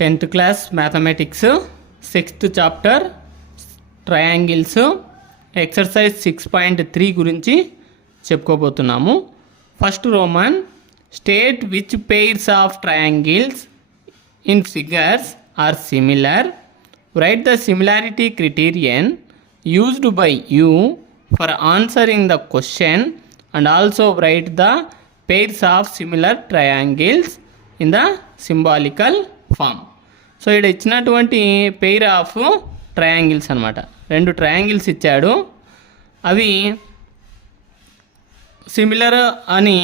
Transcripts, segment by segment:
Tenth class mathematics 6th chapter triangles exercise 6.3 గురించి చెప్పుకోబోతున్నాము. First Roman, state which pairs of triangles in figures are similar. Write the similarity criterion used by you for answering the question and also write the pairs of similar triangles in the symbolical form. So ఇక్కడ ఇచ్చినటువంటి pair of triangles అనమాట. 2 triangles ఇచ్చాడు, అవి similar అని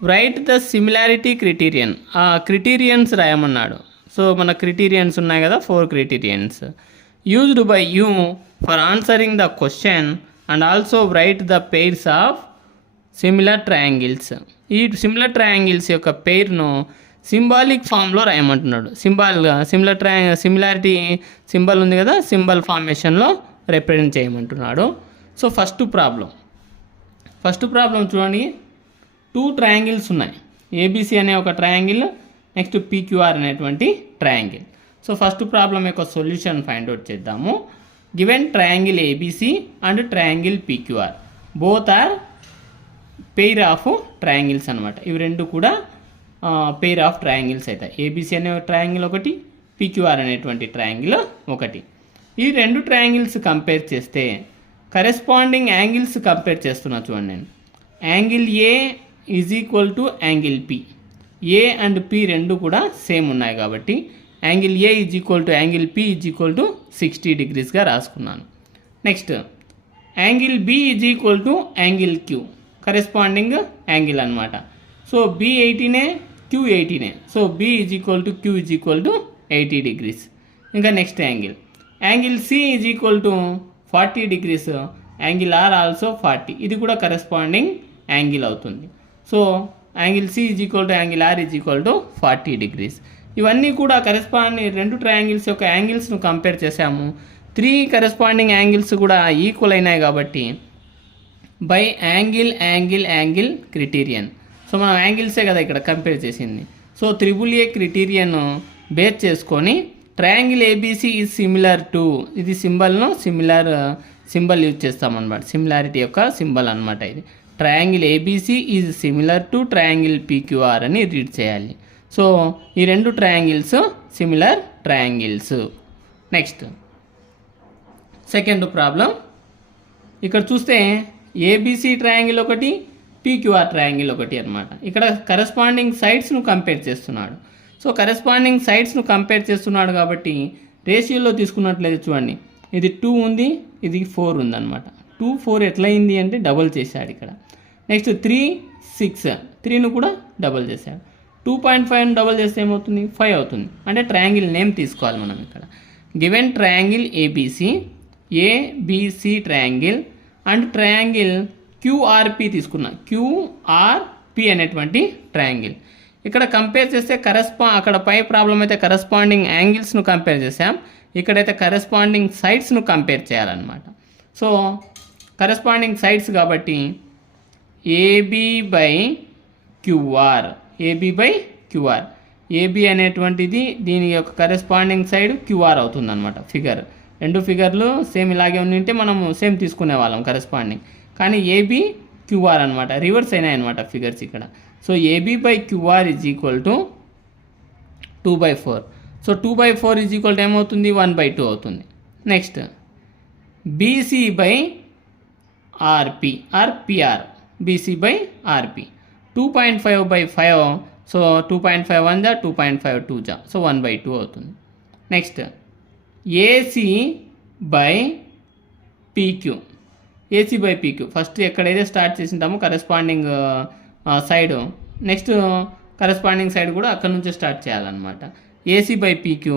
right the similarity criterion, ఆ క్రిటీరియన్స్ రాయమన్నాడు. So మన క్రిటీరియన్స్ ఉన్నాయి కదా, 4 criterions. Used by you for answering the question and also write the pairs of similar triangles. ఈ సిమిలర్ ట్రయాంగిల్స్ యొక్క పెయిర్ను సింబాలిక్ ఫామ్లో రాయమంటున్నాడు. సిమిలారిటీ సింబల్ ఉంది కదా, సింబల్ ఫార్మేషన్లో రిప్రజెంట్ చేయమంటున్నాడు. సో ఫస్ట్ ప్రాబ్లం చూడండి, 2 ట్రయాంగిల్స్ ఉన్నాయి. ఏబిసి అనే ఒక ట్రయాంగిల్, నెక్స్ట్ పీక్యూఆర్ అనేటువంటి ట్రయాంగిల్. సో ఫస్ట్ ప్రాబ్లం యొక్క సొల్యూషన్ ఫైండ్ అవుట్ చేద్దాము. Given triangle ABC and triangle PQR both are pair of triangles అనమాట. ఇవి 2 కూడా పెయిర్ ఆఫ్ ట్రయాంగిల్స్ అవుతాయి. ఏబిసి అనే ట్రయాంగిల్ ఒకటి, పీక్యూఆర్ అనేటువంటి ట్రయాంగిల్ ఒకటి. ఈ 2 ట్రయాంగిల్స్ కంపేర్ చేస్తే కరెస్పాండింగ్ యాంగిల్స్ కంపేర్ చేస్తున్నా చూడండి నేను. Angle A is equal to angle P. A and P 2 కూడా సేమ్ ఉన్నాయి కాబట్టి angle A is equal to angle P is equal to 60 degreesగా రాసుకున్నాను. Next angle B is equal to angle Q, corresponding angle అనమాట. So B 18, queue 18. So B is equal to Q is equal to 80 degrees. ఇంకా next angle C is equal to 40 degrees. Angle R also 40. ఇది కూడా corresponding angle అవుతుంది. So angle C is equal to angle R is equal to 40 degrees. ఇవన్నీ కూడా corresponding 2 triangles యొక్క యాంగిల్స్ను compare చేసాము. 3 corresponding angles కూడా equal అయినాయి కాబట్టి బై యాంగిల్ క్రిటీరియన్. సో మనం యాంగిల్సే కదా ఇక్కడ కంపేర్ చేసింది. సో AAA క్రిటీరియన్ బేస్ చేసుకొని triangle ABC is similar to, ఇది సింబల్ యూజ్ చేస్తామన్నమాట, సిమిలారిటీ యొక్క సింబల్ అనమాట. ఇది triangle ABC is similar to triangle PQR అని రీడ్ చేయాలి. సో ఈ 2 triangles similar triangles. Next second problem, ఇక్కడ చూస్తే ఏబిసి ట్రయాంగిల్ ఒకటి, పీక్యూఆర్ ట్రయాంగిల్ ఒకటి అనమాట. ఇక్కడ కరెస్పాండింగ్ సైడ్స్ను కంపేర్ చేస్తున్నాడు. సో కరెస్పాండింగ్ సైడ్స్ను కంపేర్ చేస్తున్నాడు కాబట్టి రేషియోలో తీసుకున్నట్లయితే చూడండి, ఇది 2 ఉంది, ఇది 4 ఉందన్నమాట. 2, 4 ఎట్లా అయింది అంటే డబల్ చేశాడు ఇక్కడ. నెక్స్ట్ 3, 6, 3ను కూడా డబల్ చేశాడు. 2.5 డబల్ చేస్తే ఏమవుతుంది, 5 అవుతుంది. అంటే ట్రయాంగిల్ నేమ్ తీసుకోవాలి మనం ఇక్కడ. Given triangle ABC triangle and triangle QRP తీసుకున్నా. క్యూఆర్పి అనేటువంటి ట్రయాంగిల్ ఇక్కడ కంపేర్ చేస్తే అక్కడ పై ప్రాబ్లం అయితే కరెస్పాండింగ్ యాంగిల్స్ను కంపేర్ చేసాం, ఇక్కడైతే కరెస్పాండింగ్ సైడ్స్ను కంపేర్ చేయాలన్నమాట. సో కరెస్పాండింగ్ సైడ్స్ కాబట్టి ఏబి బై క్యూఆర్, ఏబి అనేటువంటిది దీని యొక్క కరెస్పాండింగ్ సైడ్ క్యూఆర్ అవుతుంది అనమాట. 2 ఫిగర్లు సేమ్ ఇలాగే ఉంటే మనము సేమ్ తీసుకునే వాళ్ళం కరెస్పాండింగ్, కానీ ఏబి క్యూఆర్ అనమాట, రివర్స్ అయినాయి అనమాట ఫిగర్స్ ఇక్కడ. So AB by QR is equal to 2/4. So 2/4 is equal to ఏమవుతుంది, 1/2 అవుతుంది. Next BC by RP or PR, BC by RP 2.5/5. So 2.5 1 జా, 2.5 2 జా, సో 1/2 అవుతుంది. Next AC by PQ, first ఎక్కడైతే స్టార్ట్ చేసింటామో corresponding side, next corresponding side కూడా అక్కడ నుంచే స్టార్ట్ చేయాలన్నమాట. AC by PQ,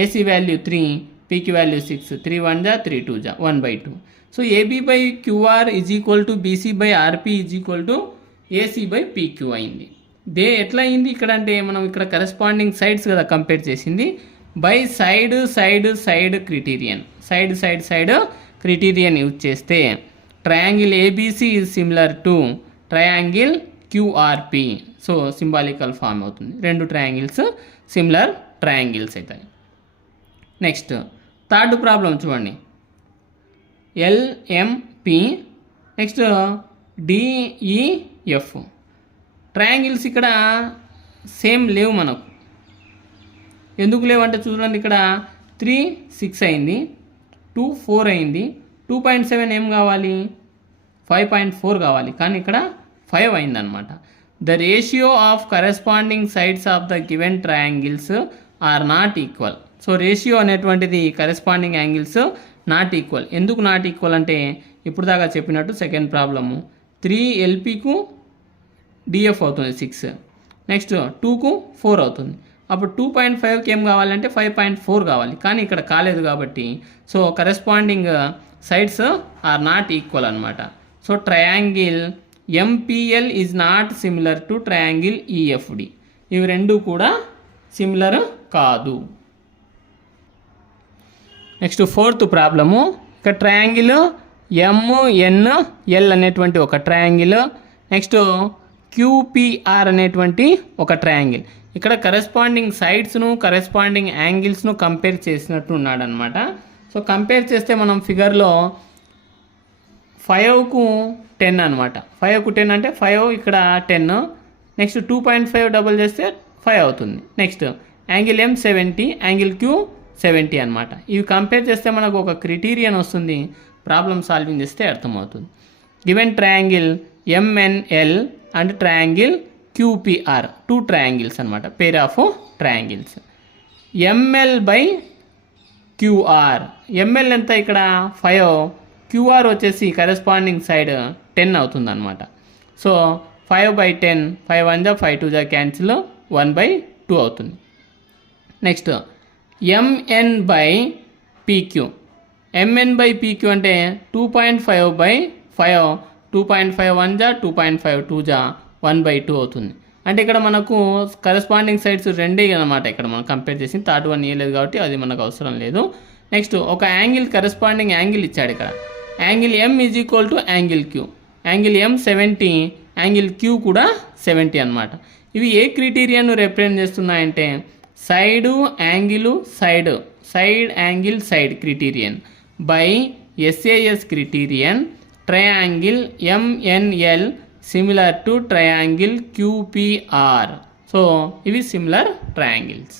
AC value 3, PQ value 6, 3 1 జా, 3 2 జా, 1/2. So AB by QR is equal to BC by RP is equal to AC by PQ అయింది. ఎట్లా అయింది ఇక్కడ అంటే మనం ఇక్కడ కరెస్పాండింగ్ సైడ్స్ కదా కంపేర్ చేసింది, by side criterion, side criterion use చేస్తే triangle ABC is similar to triangle QRP. So symbolical form అవుతుంది. రెండు ట్రయాంగిల్స్ సిమిలర్ ట్రయాంగిల్స్ అవుతాయి. నెక్స్ట్ థర్డ్ ప్రాబ్లం చూడండి. LMP next DEF. ట్రయాంగిల్స్ ఇక్కడ సేమ్ లేవు మనకు. ఎందుకు లేవంటే చూడండి, ఇక్కడ 3 6 అయింది, 2 4 అయింది, 2.7 ఏం కావాలి, 5.4 కావాలి, కానీ ఇక్కడ 5 అయిందనమాట. The ratio of corresponding sides of the given triangles are not equal. So ratio అనేటువంటిది కరెస్పాండింగ్ యాంగిల్స్ నాట్ ఈక్వల్. ఎందుకు నాట్ ఈక్వల్ అంటే ఇప్పుడు దాకా చెప్పినట్టు సెకండ్ ప్రాబ్లము 3 ఎల్పికు డిఎఫ్ అవుతుంది 6, నెక్స్ట్ 2కు 4 అవుతుంది. అప్పుడు 2.5కి ఏం కావాలంటే 5.4 కావాలి, కానీ ఇక్కడ కాలేదు కాబట్టి so corresponding sides are not equal అనమాట. So triangle MPL is not similar to triangle EFD. ఇవి రెండు కూడా సిమిలర్ కాదు. Next fourth problem. ఇక్కడ ట్రయాంగిల్ ఎంఎన్ఎల్ అనేటువంటి ఒక ట్రయాంగిల్, నెక్స్ట్ క్యూపీఆర్ అనేటువంటి ఒక ట్రయాంగిల్. ఇక్కడ కరెస్పాండింగ్ సైడ్స్ను కరెస్పాండింగ్ యాంగిల్స్ను కంపేర్ చేసినట్టు ఉన్నాడనమాట. సో కంపేర్ చేస్తే మనం ఫిగర్లో 5కు 10 అనమాట. 5కు 10 అంటే 5 ఇక్కడ 10, నెక్స్ట్ 2.5 డబుల్ చేస్తే 5 అవుతుంది. Next angle M 70, angle queue 70 అనమాట. ఇవి కంపేర్ చేస్తే మనకు ఒక క్రిటీరియన్ వస్తుంది. ప్రాబ్లమ్ సాల్వింగ్ చేస్తే అర్థమవుతుంది. Given triangle MNL and triangle QPR, 2 triangles అనమాట, pair of triangles. ML by QR. ML ఎంత ఇక్కడ 5, క్యూఆర్ వచ్చేసి కరెస్పాండింగ్ సైడ్ 10 అవుతుంది అనమాట. సో 5/10, 5 1 జా 5 2 జా క్యాన్సిల్, 1/2 అవుతుంది. Next MN by PQ. MN by PQ అంటే 2.5/5, 2.5 1 జా 2.5 2 జా 1/2 అవుతుంది. అంటే ఇక్కడ మనకు కరెస్పాండింగ్ సైడ్స్ రెండే అనమాట. ఇక్కడ మనం కంపేర్ చేసి థర్డ్ వన్ ఇవ్వలేదు కాబట్టి అది మనకు అవసరం లేదు. నెక్స్ట్ ఒక యాంగిల్ కరెస్పాండింగ్ యాంగిల్ ఇచ్చాడు ఇక్కడ. Angle M is equal to angle Q. Angle M 70, angle Q కూడా 70 అనమాట. ఇవి ఏ క్రిటీరియన్ రిప్రజెంట్ చేస్తున్నాయంటే side angle side, side angle side criterion by SAS criterion triangle MNL similar to triangle QPR. So ఇవి similar triangles.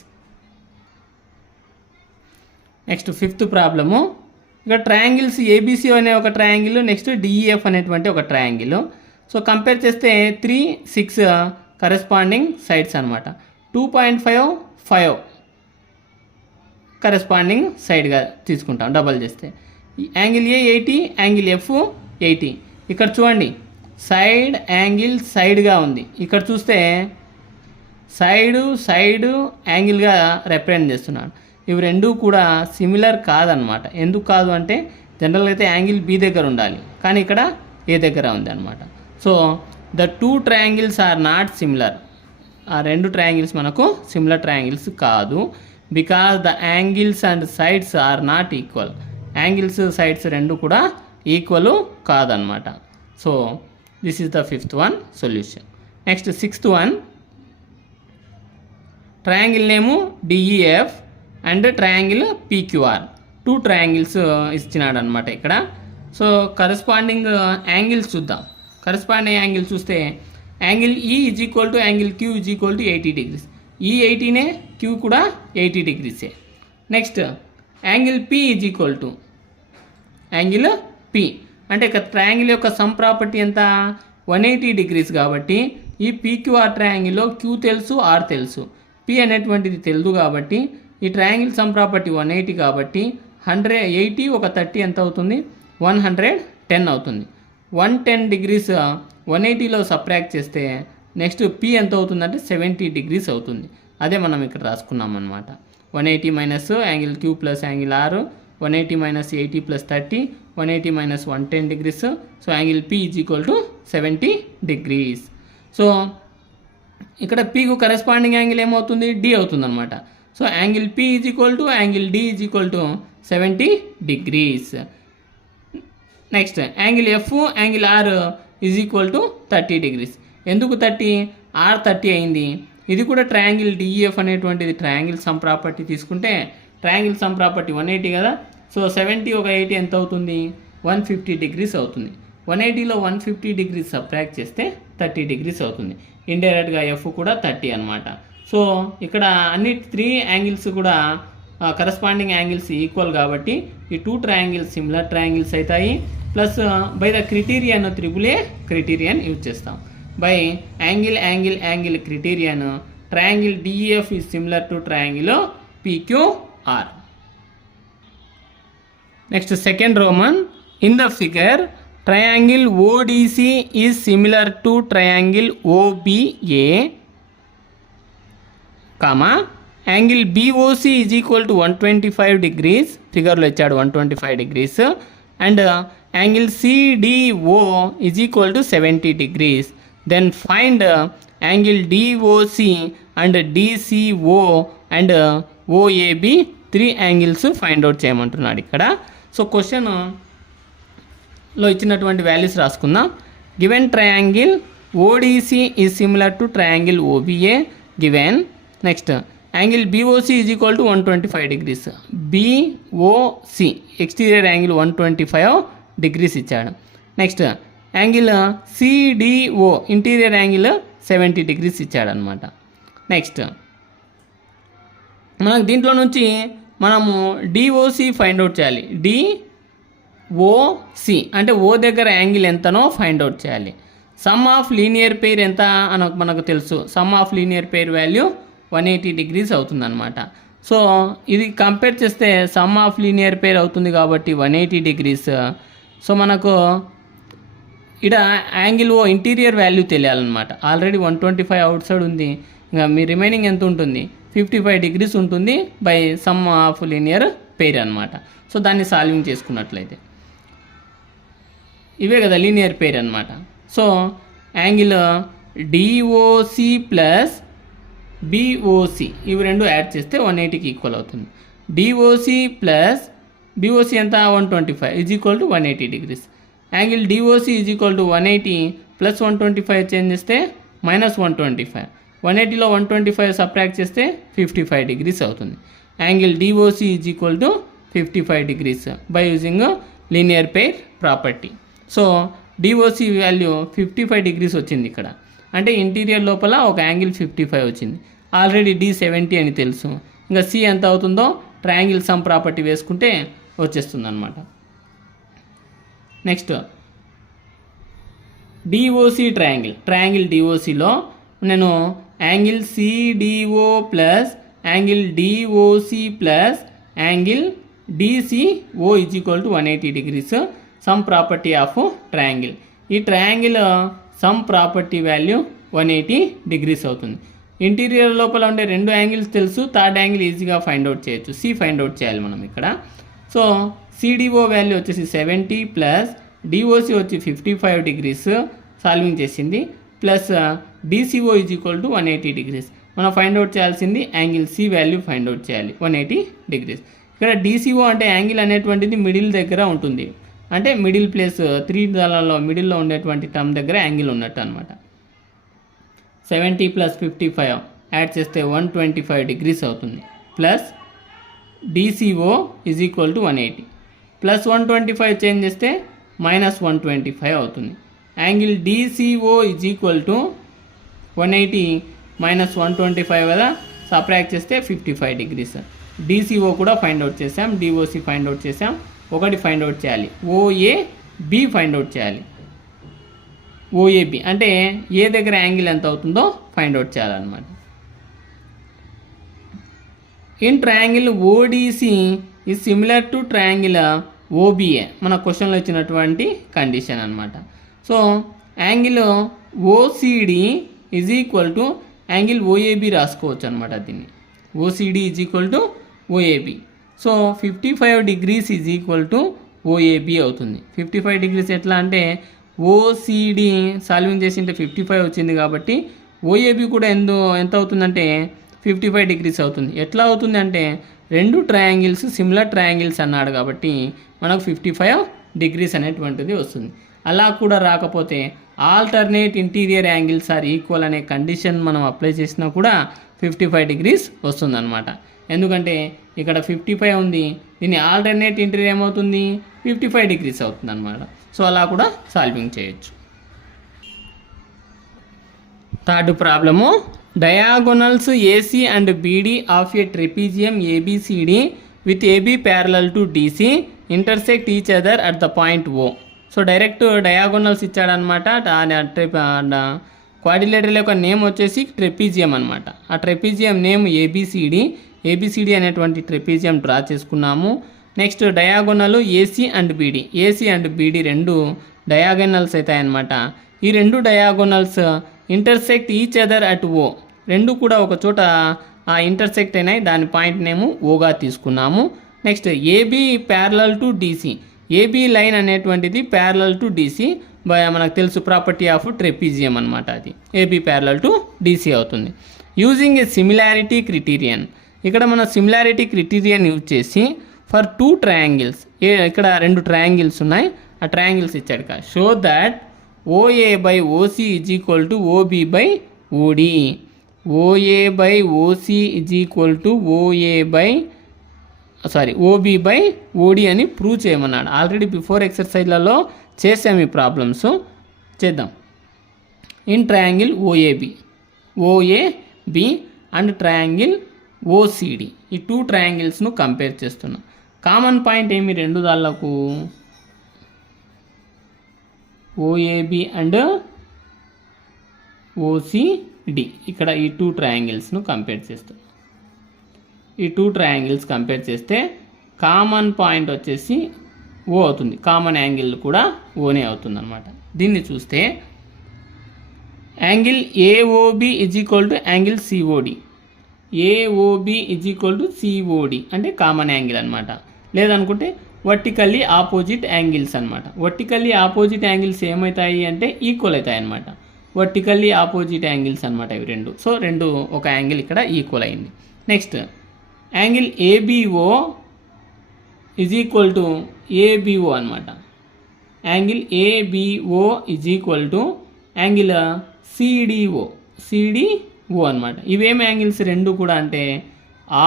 Next fifth problem. ఇక triangles ABC అనే ఒక triangle, next DEF అనేటువంటి ఒక ట్రయాంగిల్. సో కంపేర్ చేస్తే 3 6 corresponding sides అనమాట. 2.5 5 corresponding సైడ్గా తీసుకుంటాం డబల్ చేస్తే. Angle A 80, angle F 80. ఇక్కడ చూడండి సైడ్ యాంగిల్ సైడ్గా ఉంది. ఇక్కడ చూస్తే సైడ్ యాంగిల్గా రిప్రజెంట్ చేస్తున్నాడు. ఇవి రెండు కూడా సిమిలర్ కాదనమాట. ఎందుకు కాదు అంటే జనరల్గా అయితే యాంగిల్ బి దగ్గర ఉండాలి, కానీ ఇక్కడ ఏ దగ్గర ఉంది అనమాట. So the 2 triangles are not similar. ఆ రెండు ట్రయాంగిల్స్ మనకు సిమిలర్ ట్రయాంగిల్స్ కాదు. Because the angles and sides are not equal. Angles sides రెండు కూడా ఈక్వల్ కాదనమాట. So this is the fifth one solution. Next sixth one. Triangle name DEF and triangle PQR. 2 triangles ఇచ్చినాడు అనమాట ఇక్కడ. So corresponding angles చూద్దాం. Corresponding angle చూస్తే angle E is equal to angle Q is equal to 80 degrees. ఈ 80నే, queue కూడా 80 degrees. Next angle P is equal to angle P. అంటే ఇక triangle యొక్క సమ్ ప్రాపర్టీ ఎంత, 180 degrees కాబట్టి ఈ పీక్యూఆర్ ట్రయాంగిల్లో క్యూ తెలుసు, ఆర్ తెలుసు, పి అనేటువంటిది తెలుసు. కాబట్టి ఈ ట్రయాంగిల్ సమ్ ప్రాపర్టీ 180 కాబట్టి 180 ఒక 30 ఎంత అవుతుంది, 110 అవుతుంది. 110 degrees 180లో సబ్ట్రాక్ట్ చేస్తే నెక్స్ట్ పి ఎంత అవుతుందంటే 70 degrees అవుతుంది. అదే మనం ఇక్కడ రాసుకున్నాం అనమాట. 180 minus angle Q plus angle R, 180 minus 80 plus 30, 180 minus 110 degrees. So angle P is equal to 70 degrees. So ఇక్కడ పీకు కరెస్పాండింగ్ యాంగిల్ ఏమవుతుంది, డి అవుతుంది అనమాట. So angle P is equal to angle D is equal to 70 degrees. Next angle F angle R is equal to 30 degrees. ఎందుకు 30? R 30 అయింది. ఇది కూడా triangle DEF అనేటువంటిది ట్రయాంగిల్ సమ్ ప్రాపర్టీ తీసుకుంటే ట్రయాంగిల్ సమ్ ప్రాపర్టీ 180 కదా. So 70 ఒక 80 ఎంత అవుతుంది? 150 degrees అవుతుంది. 180లో 150 degrees సబ్ట్రాక్ట్ చేస్తే 30 degrees అవుతుంది. ఇండైరెక్ట్గా ఎఫ్ కూడా 30 అనమాట. సో ఇక్కడ అన్ని 3 యాంగిల్స్ కూడా కరస్పాండింగ్ యాంగిల్స్ ఈక్వల్ కాబట్టి ఈ 2 ట్రయాంగిల్స్ సిమిలర్ ట్రయాంగిల్స్ అవుతాయి. Plus by the criterion triple A criterion use చేస్తాం. By angle criterion triangle DEF is similar to triangle PQR. Next second roman. In the figure triangle ODC is similar to triangle OBA, angle BOC is equal to 125 degrees, figure lo ichadu 125 degrees, and angle CDO is equal to 70 degrees. Then find angle DOC and DCO and OAB 3 angles find out cheyamantunnadu ikkada. So question లో ఇచ్చినటువంటి values రాసుకుందాం. Given triangle ODC is similar to triangle OBA given. Next angle BOC is equal to 125 degrees. BOC exterior angle 125 degrees ఇచ్చాడు. Next angle CDO interior angle 70 degrees ఇచ్చాడు అనమాట. Next మనకు దీంట్లో నుంచి మనము డిఓసి ఫైండ్ అవుట్ చేయాలి. OC అంటే O దగ్గర యాంగిల్ ఎంతనో ఫైండ్ అవుట్ చేయాలి. సమ్ ఆఫ్ లీనియర్ పెయిర్ ఎంత అని మనకు తెలుసు. Sum of linear pair value 180 degrees అవుతుంది అనమాట. సో ఇది కంపేర్ చేస్తే సమ్ ఆఫ్ లీనియర్ పెయిర్ అవుతుంది కాబట్టి 180 degrees. సో మనకు ఇక్కడ యాంగిల్ ఓ ఇంటీరియర్ వాల్యూ తెలియాలన్నమాట. ఆల్రెడీ 125 అవుట్ సైడ్ ఉంది. ఇంకా మీ రిమైనింగ్ ఎంత ఉంటుంది? 55 degrees ఉంటుంది by sum of linear pair అనమాట. సో దాన్ని సాల్వింగ్ చేసుకున్నట్లయితే ఇవే కదా లీనియర్ పెయిర్ అనమాట. So angle DOC plus BOC ఇవి రెండు యాడ్ చేస్తే 180కి ఈక్వల్ అవుతుంది. డిఓసి ప్లస్ బిఓసి ఎంత? 125 is equal to 180 degrees. Angle DOC is equal to 180 plus 125 change చేస్తే -125. 180లో 125 సబ్ట్రాక్ట్ చేస్తే 55 degrees అవుతుంది. Angle DOC is equal to 55 degrees by using linear pair property. So doc value 55 degrees వచ్చింది ఇక్కడ. అంటే interior లోపల ఒక angle 55 వచ్చింది. ఆల్రెడీ D70 అని తెలుసు. ఇంకా సి ఎంత అవుతుందో ట్రయాంగిల్ సమ్ ప్రాపర్టీ వేసుకుంటే వచ్చేస్తుంది అనమాట. నెక్స్ట్ డిఓసి ట్రయాంగిల్ డిఓసిలో నేను angle CDO plus angle DOC plus angle DCO is equal to 180 degrees sum property of triangle. ఈ triangle sum property value 180 degrees అవుతుంది. ఇంటీరియర్ లోపల ఉండే 2 యాంగిల్స్ తెలుసు. థర్డ్ యాంగిల్ ఈజీగా ఫైండ్ అవుట్ చేయొచ్చు. సి ఫైండ్ అవుట్ చేయాలి మనం ఇక్కడ. సో సిడిఓ వాల్యూ వచ్చేసి 70 ప్లస్ డిఓసి వచ్చి 55 degrees సాల్వింగ్ చేసింది plus DCO is equal to 180 degrees. మనం ఫైండ్ అవుట్ చేయాల్సింది angle C value find out చేయాలి 180 degrees. ఇక్కడ డిసిఓ అంటే యాంగిల్ అనేటువంటిది మిడిల్ దగ్గర ఉంటుంది. అంటే మిడిల్ ప్లేస్ 3 దళాల్లో మిడిల్లో ఉండేటువంటి టర్మ్ దగ్గర యాంగిల్ ఉన్నట్టు అనమాట. 70 ప్లస్ 55 యాడ్ చేస్తే 125 degrees అవుతుంది. Plus DCO is equal to 180 plus 125 change చేస్తే -125 అవుతుంది. Angle DCO is equal to 180 -125 కదా, సబ్ట్రాక్ట్ చేస్తే 55 degrees. డిసిఓ కూడా ఫైండ్ అవుట్ చేసాం, డిఓసి ఫైండ్ అవుట్ చేసాం. ఒకటి ఫైండ్ అవుట్ చేయాలి, ఓఏబి ఫైండ్ అవుట్ చేయాలి. ఓఏబి అంటే ఏ దగ్గర యాంగిల్ ఎంత అవుతుందో ఫైండ్ అవుట్ చేయాలన్నమాట. In triangle ODC is similar to triangle OBA మన క్వశ్చన్లో ఇచ్చినటువంటి కండిషన్ అనమాట. So angle OCD is equal to angle ఓఏబి రాసుకోవచ్చు అనమాట. దీన్ని OCD is equal to ఓఏబి. So 55 degrees is equal to ఓఏబి అవుతుంది. 55 degrees ఎట్లా అంటే ఓసిడి సాల్వింగ్ చేసింటే 55 వచ్చింది కాబట్టి ఓఏబి కూడా ఎంత అవుతుందంటే 55 degrees అవుతుంది. ఎట్లా అవుతుంది అంటే 2 ట్రయాంగిల్స్ సిమిలర్ ట్రయాంగిల్స్ అన్నాడు కాబట్టి మనకు 55 degrees అనేటువంటిది వస్తుంది. అలా కూడా రాకపోతే alternate interior angles are equal అనే కండిషన్ మనం అప్లై చేసినా కూడా 55 degrees వస్తుందన్నమాట. ఎందుకంటే ఇక్కడ 55 ఉంది, దీని ఆల్టర్నేట్ ఇంటీరియర్ ఏమవుతుంది 55 degrees అవుతుంది అనమాట. సో అలా కూడా సాల్వింగ్ చేయొచ్చు. Third problem, diagonals AC and BD of a trapezium ABCD with AB parallel to DC intersect each other at the point O. So direct diagonals ఇచ్చాడనమాట. క్వాడ్రిలేటరల్ యొక్క name వచ్చేసి trapezium అనమాట. ఆ ట్రెపీజియం నేమ్ ఏబిసిడి అనేటువంటి trapezium draw చేసుకున్నాము. Next diagonal AC and BD రెండు diagonals అవుతాయన్నమాట. ఈ రెండు diagonals intersect each other at O, రెండు కూడా ఒక చోట ఇంటర్సెక్ట్ అయినాయి, దాని పాయింట్ నేము ఓగా తీసుకున్నాము. Next AB parallel to DC, AB line అనేటువంటిది ప్యారలల్ టు డీసీ, మనకు తెలుసు ప్రాపర్టీ ఆఫ్ ట్రెపీజియం అనమాట. అది ఏబీ ప్యారలల్ టు డీసీ అవుతుంది. యూజింగ్ ఏ సిమిలారిటీ క్రిటీరియన్, ఇక్కడ మన సిమిలారిటీ క్రిటీరియన్ యూజ్ చేసి ఫర్ 2 ట్రయాంగిల్స్, ఇక్కడ 2 ట్రయాంగిల్స్ ఉన్నాయి, ఆ ట్రయాంగిల్స్ ఇచ్చాడు కదా. Show that OA by OC is equal to OB by OD, OA by OC is equal to OB by OD అని prove చేయమన్నాడు. ఆల్రెడీ బిఫోర్ ఎక్సర్సైజ్లలో చేసాము ఈ ప్రాబ్లమ్స్, చేద్దాం. In triangle ఓఏబి and triangle OCD, ఈ 2 ట్రయాంగిల్స్ను కంపేర్ చేస్తున్నాం. Common point ఏమి రెండు దాళ్ళకు, ఓఏబి and OCD. ఇక్కడ ఈ 2 ట్రయాంగిల్స్ను కంపేర్ చేస్తున్నాం. ఈ 2 ట్రయాంగిల్స్ కంపేర్ చేస్తే కామన్ పాయింట్ వచ్చేసి ఓ అవుతుంది, కామన్ యాంగిల్ కూడా ఓనే అవుతుంది అనమాట. దీన్ని చూస్తే angle AOB is equal to angle COD, AOB is equal to COD అంటే కామన్ యాంగిల్ అనమాట. లేదనుకుంటే వర్టికల్లీ ఆపోజిట్ యాంగిల్స్ అనమాట. వర్టికల్లీ ఆపోజిట్ యాంగిల్స్ ఏమవుతాయి అంటే ఈక్వల్ అవుతాయి అనమాట. వర్టికల్లీ ఆపోజిట్ యాంగిల్స్ అనమాట ఇవి రెండు. సో రెండు ఒక యాంగిల్ ఇక్కడ ఈక్వల్ అయింది. Next angle ABO is equal to ABO అనమాట. Angle ABO is equal to angle CDO అనమాట. ఇవేం యాంగిల్స్ రెండు కూడా అంటే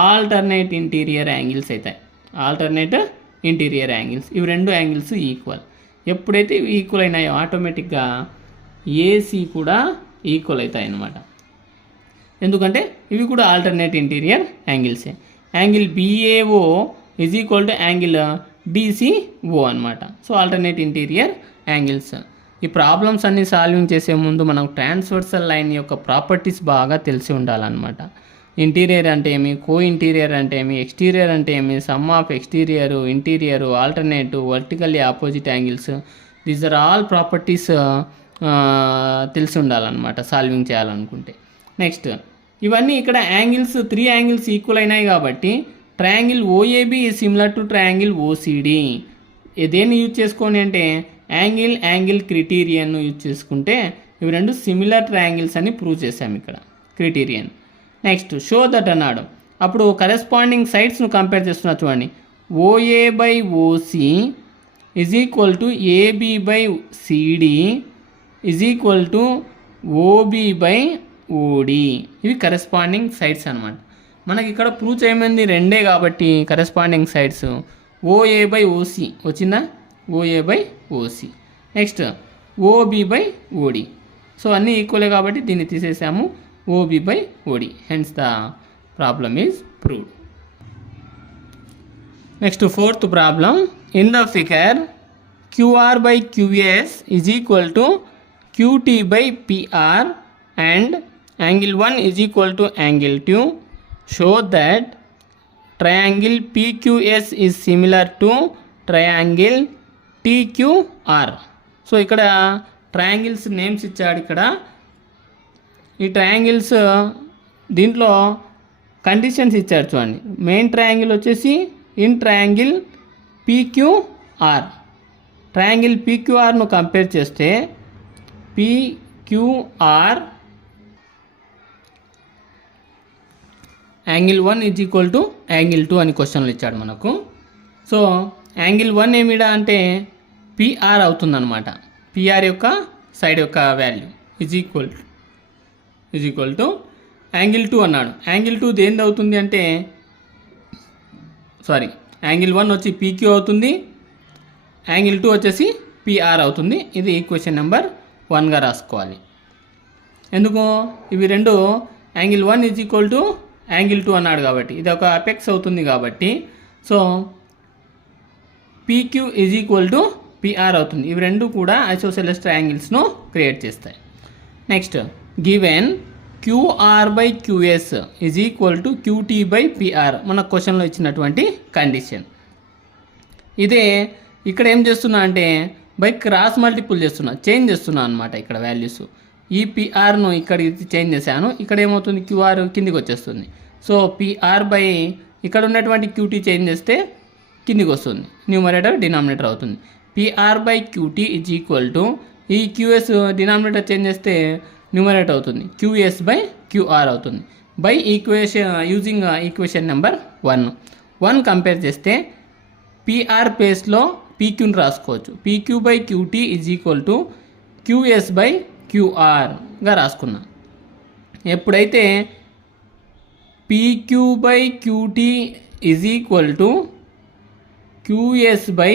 ఆల్టర్నేట్ ఇంటీరియర్ యాంగిల్స్ అవుతాయి. ఆల్టర్నేట్ ఇంటీరియర్ యాంగిల్స్, ఇవి రెండు యాంగిల్స్ ఈక్వల్. ఎప్పుడైతే ఇవి ఈక్వల్ అయినాయో ఆటోమేటిక్గా ఏసీ కూడా ఈక్వల్ అవుతాయి అన్నమాట. ఎందుకంటే ఇవి కూడా ఆల్టర్నేట్ ఇంటీరియర్ యాంగిల్సే. Angle BAO is equal to angle DCO అనమాట. So alternate interior angles. ఈ ప్రాబ్లమ్స్ అన్ని సాల్వింగ్ చేసే ముందు మనం ట్రాన్స్వర్సల్ లైన్ యొక్క ప్రాపర్టీస్ బాగా తెలిసి ఉండాలన్నమాట. ఇంటీరియర్ అంటే ఏమి, కో ఇంటీరియర్ అంటే ఏమి, ఎక్స్టీరియర్ అంటే ఏమి, sum of exterior, interior, alternative, vertically opposite angles, these are all properties తెలిసి ఉండాలన్నమాట సాల్వింగ్ చేయాలనుకుంటే. నెక్స్ట్ ఇవన్నీ ఇక్కడ యాంగిల్స్ 3 యాంగిల్స్ ఈక్వల్ అయినాయి కాబట్టి triangle ఓఏబి is similar to triangle OCD. దేన్ని యూజ్ చేసుకొని అంటే యాంగిల్ క్రిటీరియన్ యూజ్ చేసుకుంటే ఇవి రెండు సిమిలర్ ట్రయాంగిల్స్ అని ప్రూవ్ చేసాము ఇక్కడ క్రిటీరియన్. నెక్స్ట్ షో దట్ అన్నాడు. అప్పుడు కరెస్పాండింగ్ సైడ్స్ను కంపేర్ చేస్తున్నా చూడండి. OA by OC is equal to AB by CD is equal to OB by OD. ఇవి కరెస్పాండింగ్ సైడ్స్ అనమాట. మనకి ఇక్కడ ప్రూవ్ చేయమంది రెండే కాబట్టి corresponding sides OA by OC వచ్చిందా, OA by OC. Next OB by OD. So అన్నీ ఈక్వలే కాబట్టి దీన్ని తీసేసాము, OB by OD. Hence the problem is proved. Next fourth problem. In the figure QR by QS is equal to QT by PR and angle 1 is equal to angle 2. Show that triangle PQS is similar to triangle TQR. So ఇక్కడ triangles names ఇచ్చాడు. ఇక్కడ ఈ triangles దీంట్లో conditions ఇచ్చాడు చూడండి. Main triangle వచ్చేసి in triangle PQR. Triangle PQRను compare చేస్తే PQR angle 1 is equal to angle 2 అని క్వశ్చన్లు ఇచ్చాడు మనకు. సో యాంగిల్ 1 ఏమిడా అంటే PR అవుతుందన్నమాట. PR యొక్క సైడ్ యొక్క value is equal to angle 2 అన్నాడు. యాంగిల్ 2 దేనిది అవుతుంది అంటే యాంగిల్ 1 వచ్చి పీక్యూ అవుతుంది, యాంగిల్ 2 వచ్చేసి పిఆర్ అవుతుంది. ఇది ఈక్వేషన్ నెంబర్ 1గా రాసుకోవాలి. ఎందుకు ఇవి రెండు angle 1 is equal to angle 2 అన్నాడు కాబట్టి ఇది ఒక అపెక్స్ అవుతుంది కాబట్టి so PQ is equal to PR అవుతుంది. ఇవి రెండు కూడా ఐసోసెలస్ ట్రయాంగిల్స్ను క్రియేట్ చేస్తాయి. Next given QR by QS is equal to QT by PR మన క్వశ్చన్లో ఇచ్చినటువంటి కండిషన్. ఇదే ఇక్కడ ఏం చేస్తున్నా అంటే బై క్రాస్ మల్టిపుల్ చేంజ్ చేస్తున్నా అనమాట. ఇక్కడ వాల్యూస్ ఈ పిఆర్ను ఇక్కడ చేంజ్ చేశాను, ఇక్కడ ఏమవుతుంది క్యూఆర్ కిందికి వచ్చేస్తుంది. సో పిఆర్ బై ఇక్కడ ఉన్నటువంటి క్యూటీ చేంజ్ చేస్తే కిందికి వస్తుంది, న్యూమరేటర్ డినామినేటర్ అవుతుంది. PR by QT is equal to ఈ క్యూఎస్ డినామినేటర్ చేంజ్ చేస్తే న్యూమరేటర్ అవుతుంది, క్యూఎస్ బై క్యూఆర్ అవుతుంది. By using equation number 1 compare చేస్తే పిఆర్ ప్లేస్లో పీక్యూని రాసుకోవచ్చు. PQ by QT is equal to QS by క్యూఆర్గా రాసుకున్నాం. ఎప్పుడైతే PQ by QT is equal to QS by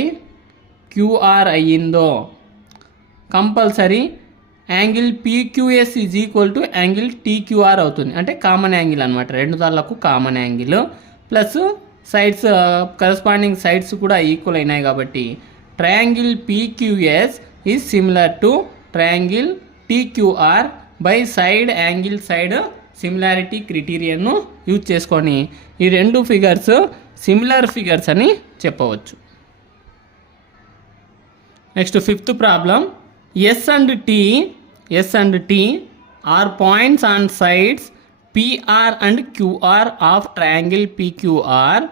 QR అయ్యిందో compulsory angle PQS is equal to angle TQR అవుతుంది. అంటే కామన్ యాంగిల్ అనమాట, రెండు దాళ్ళకు common angle plus sides corresponding sides కూడా equal అయినాయి కాబట్టి triangle PQS is similar to triangle TQR by side angle side similarity క్రిటీరియన్ను use చేసుకొని ఈ రెండు ఫిగర్స్ సిమిలర్ ఫిగర్స్ అని చెప్పవచ్చు. Next 5th problem. S and T R points on sides PR and QR of triangle PQR.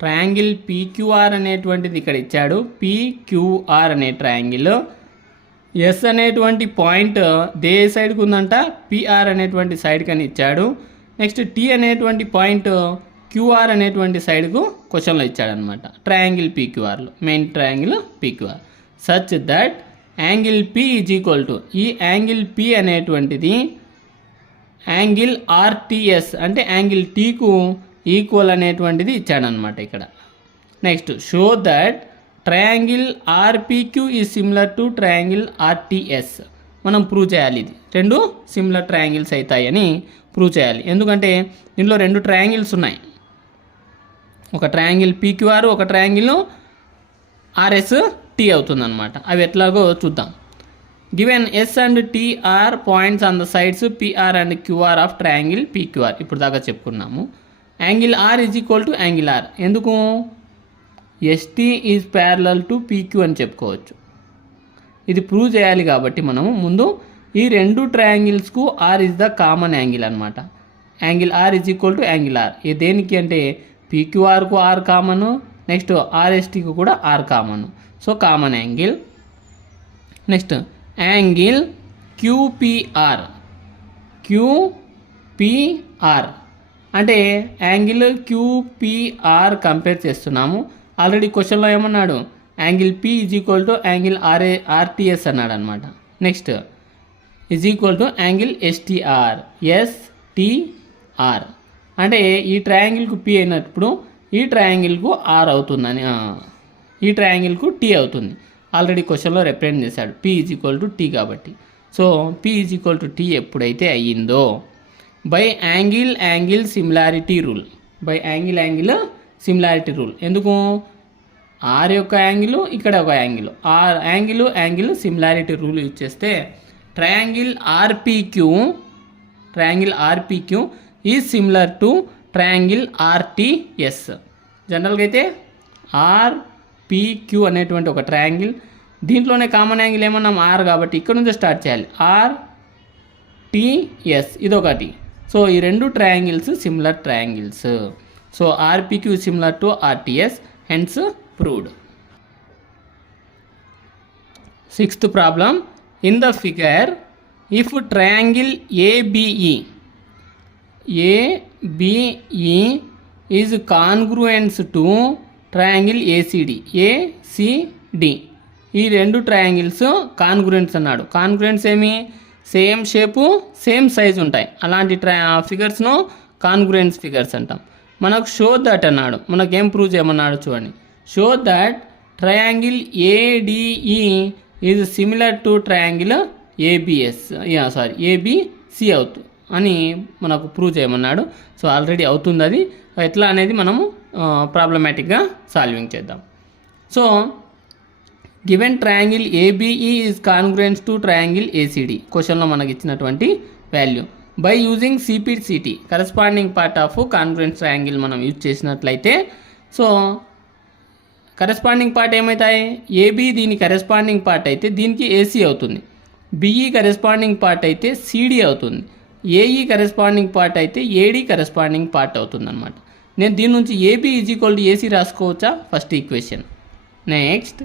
Triangle PQR అనేటువంటిది ఇక్కడ ఇచ్చాడు, PQR అనే ట్రయాంగిల్. ఎస్ అనేటువంటి పాయింట్ దే సైడ్కి ఉందంట, పిఆర్ అనేటువంటి సైడ్కి అని ఇచ్చాడు. నెక్స్ట్ టీ అనేటువంటి పాయింట్ క్యూఆర్ అనేటువంటి సైడ్కు క్వశ్చన్లో ఇచ్చాడనమాట. ట్రయాంగిల్ పీక్యూఆర్లో main triangle PQR such that angle P is equal to ఈ యాంగిల్ పి అనేటువంటిది యాంగిల్ ఆర్టీఎస్ అంటే యాంగిల్ టీకు ఈక్వల్ అనేటువంటిది ఇచ్చాడనమాట ఇక్కడ. Next show that triangle RPQ is similar to triangle RTS. మనం ప్రూవ్ చేయాలి, ఇది రెండు సిమిలర్ ట్రయాంగిల్స్ అవుతాయని ప్రూవ్ చేయాలి. ఎందుకంటే దీనిలో రెండు ట్రయాంగిల్స్ ఉన్నాయి, ఒక ట్రయాంగిల్ పీక్యూఆర్ ఒక ట్రయాంగిల్ ఆర్ఎస్ టీ అవుతుందన్నమాట. అవి ఎట్లాగో చూద్దాం. Given S and T R points on the sides PR and QR of triangle PQR. ఇప్పుడు దాకా చెప్పుకున్నాము. Angle R is equal to angle R. ఎందుకు ST is parallel to PQ అని చెప్పుకోవచ్చు. ఇది ప్రూవ్ చేయాలి కాబట్టి మనము ముందు ఈ రెండు ట్రయాంగిల్స్కు R is the common angle అనమాట. Angle R is equal to angle R. ఇది దేనికి అంటే పీక్యూఆర్కు ఆర్ కామను, నెక్స్ట్ ఆర్ఎస్టీకు కూడా R common. So common angle. Next angle QPR. QPR అంటే యాంగిల్ క్యూపీఆర్ కంపేర్ చేస్తున్నాము. ఆల్రెడీ క్వశ్చన్లో ఏమన్నాడు, angle P is equal to angle RTS అన్నాడు అనమాట. Next is equal to angle STR. STR అంటే ఈ ట్రయాంగిల్కు పి అయినప్పుడు ఈ ట్రయాంగిల్కు ఆర్ అవుతుందని, ఈ ట్రయాంగిల్కు టీ అవుతుంది. ఆల్రెడీ క్వశ్చన్లో రిప్రజెంట్ చేశాడు P is equal to T కాబట్టి. So P is equal to T ఎప్పుడైతే అయ్యిందో by angle similarity rule. By angle similarity rule. ఎందుకు ఆర్ యొక్క యాంగిల్ ఇక్కడ ఒక angle, R angle similarity rule use చేస్తే triangle RPQ is similar to triangle RTS. జనరల్గా అయితే ఆర్పీక్యూ అనేటువంటి ఒక ట్రయాంగిల్, దీంట్లోనే కామన్ యాంగిల్ ఏమన్నాం ఆర్ కాబట్టి ఇక్కడ నుంచి స్టార్ట్ చేయాలి. ఆర్టీఎస్ ఇదొకటి. సో ఈ రెండు triangles similar triangles. So RPQ similar to RTS, hence proved. 6th problem. In the figure, if triangle ABE is congruent to triangle ACD ఈ రెండు ట్రయాంగిల్స్ కాన్గ్రుయెంట్స్ అన్నాడు. కాన్గ్రుయెంట్స్ ఏమి? సేమ్ షేపు సేమ్ సైజ్ ఉంటాయి. అలాంటి ఫిగర్స్ను కాన్గ్రుయెంట్స్ ఫిగర్స్ అంటాం. మనకు షో దట్ అన్నాడు. మనకేం ప్రూవ్ చేయమన్నాడు చూడండి. Show that triangle ADE is similar to triangle ABC అని మనకు ప్రూవ్ చేయమన్నాడు. సో ఆల్రెడీ అవుతుంది అది. ఎట్లా అనేది మనము ప్రాబ్లమాటిక్గా సాల్వింగ్ చేద్దాం. So given triangle ABE is congruent to triangle ACD, క్వశ్చన్లో మనకి ఇచ్చినటువంటి value. By using CPCT corresponding part of congruent triangle మనం యూజ్ చేసినట్లయితే, సో కరెస్పాండింగ్ పార్ట్ ఏమవుతాయి? ఏబి దీని కరెస్పాండింగ్ పార్ట్ అయితే దీనికి ఏసీ అవుతుంది. బిఈ కరెస్పాండింగ్ పార్ట్ అయితే సిడి అవుతుంది. ఏఈ కరెస్పాండింగ్ పార్ట్ అయితే ఏడి కరెస్పాండింగ్ పార్ట్ అవుతుంది అనమాట. నేను దీని నుంచి AB is equal to AC రాసుకోవచ్చా? First equation. Next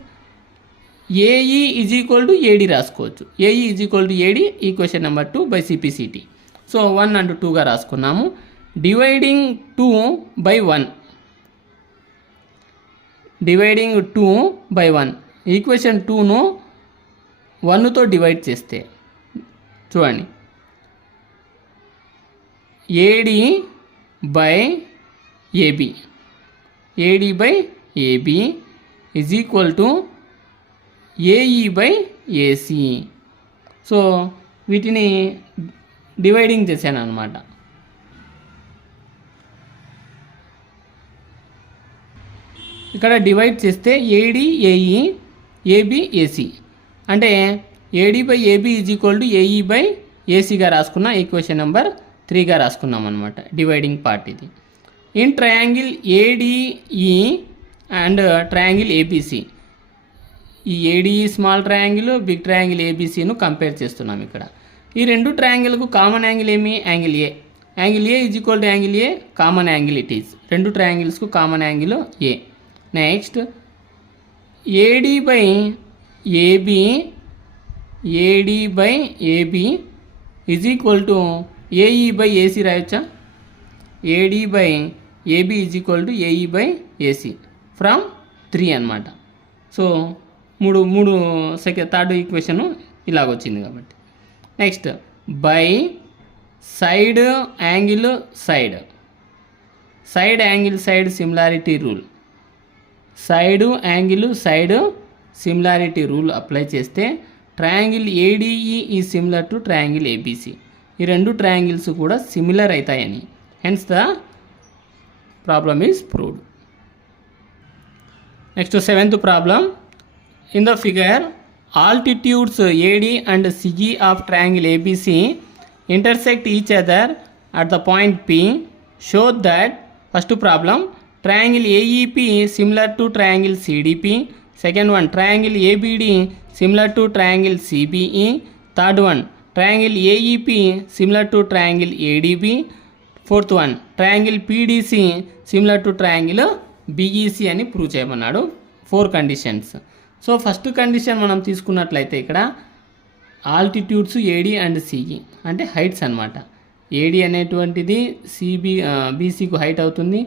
AE is equal to AD రాసుకోవచ్చు. AE is equal to AD equation number 2 by CPCT. So 1 and 2గా రాసుకున్నాము. డివైడింగ్ 2/1 డివైడింగ్ 2/1 ఈక్వేషన్ 2ను 1తో డివైడ్ చేస్తే చూడండి, AD by AB is equal to AE by AC. So వీటిని dividing చేశాను అనమాట. ఇక్కడ డివైడ్ చేస్తే ఏడి ఏఈ ఏబి ఏసీ అంటే AD by AB is equal to AE by ఏసీగా రాసుకున్న ఈక్వేషన్ నెంబర్ 3గా రాసుకున్నాం అనమాట. డివైడింగ్ పార్ట్ ఇది. In triangle ADE and triangle ABC, ఈ ADE small triangle, big triangle ఏబిసిను కంపేర్ చేస్తున్నాం ఇక్కడ. ఈ రెండు ట్రయాంగిల్కు కామన్ యాంగిల్ ఏమి? Angle A. Angle A is equal to angle A, common angle it is. రెండు ట్రయాంగిల్స్కు common angle A. Next AD by AB is equal to AE by AC రాయొచ్చా? AD by AB is equal to AE by AC from 3 అనమాట. So మూడు third equation ఇలాగొచ్చింది కాబట్టి. Next by side angle side similarity rule. Side angle side similarity rule apply చేస్తే triangle ADE is similar to triangle ABC. ఈ రెండు triangles కూడా similar అవుతాయని, hence the problem is proved. Next 7th problem. In the figure altitudes AD and CE of triangle ABC intersect each other at the point P. Show that, first problem, triangle AEP similar to triangle CDP. Second one, triangle ABD similar to triangle CBE. Third one, triangle AEP similar to triangle ADB. Fourth one, triangle PDC similar to triangle BEC అని prove చేయమన్నాడు. 4 conditions. So first condition మనం తీసుకున్నట్లయితే ఇక్కడ altitudes AD and CE అంటే heights అనమాట. AD అనేటువంటిది బీసీకు height అవుతుంది,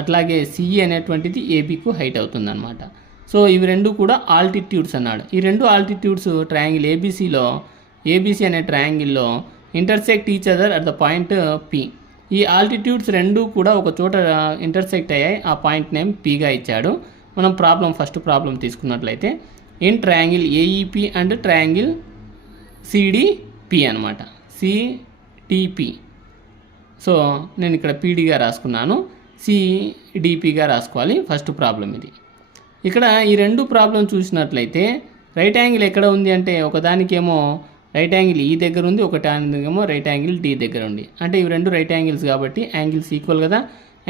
అట్లాగే సిఈ అనేటువంటిది ఏబీకు హైట్ అవుతుంది అనమాట. సో ఇవి రెండు కూడా ఆల్టిట్యూడ్స్ అన్నాడు. ఈ రెండు ఆల్టిట్యూడ్స్ ట్రయాంగిల్ ఏబీసీ అనే ట్రయాంగిల్లో intersect each other at the point P. ఈ ఆల్టిట్యూడ్స్ రెండు కూడా ఒక చోట ఇంటర్సెక్ట్ అయ్యాయి, ఆ పాయింట్ నేమ్ పీగా ఇచ్చాడు. మనం ఫస్ట్ ప్రాబ్లం తీసుకున్నట్లయితే in triangle AEP and triangle CDP అనమాట. సిడిపి. సో నేను ఇక్కడ పీడీగా రాసుకున్నాను, సిడిపిగా రాసుకోవాలి. ఫస్ట్ ప్రాబ్లం ఇది. ఇక్కడ ఈ రెండు ప్రాబ్లం చూసినట్లయితే రైట్ యాంగిల్ ఎక్కడ ఉంది అంటే ఒకదానికేమో రైట్ యాంగిల్ ఈ దగ్గర ఉంది, ఒకటానికేమో రైట్ యాంగిల్ డి దగ్గర ఉంది. అంటే ఇవి రెండు రైట్ యాంగిల్స్ కాబట్టి యాంగిల్స్ ఈక్వల్ కదా.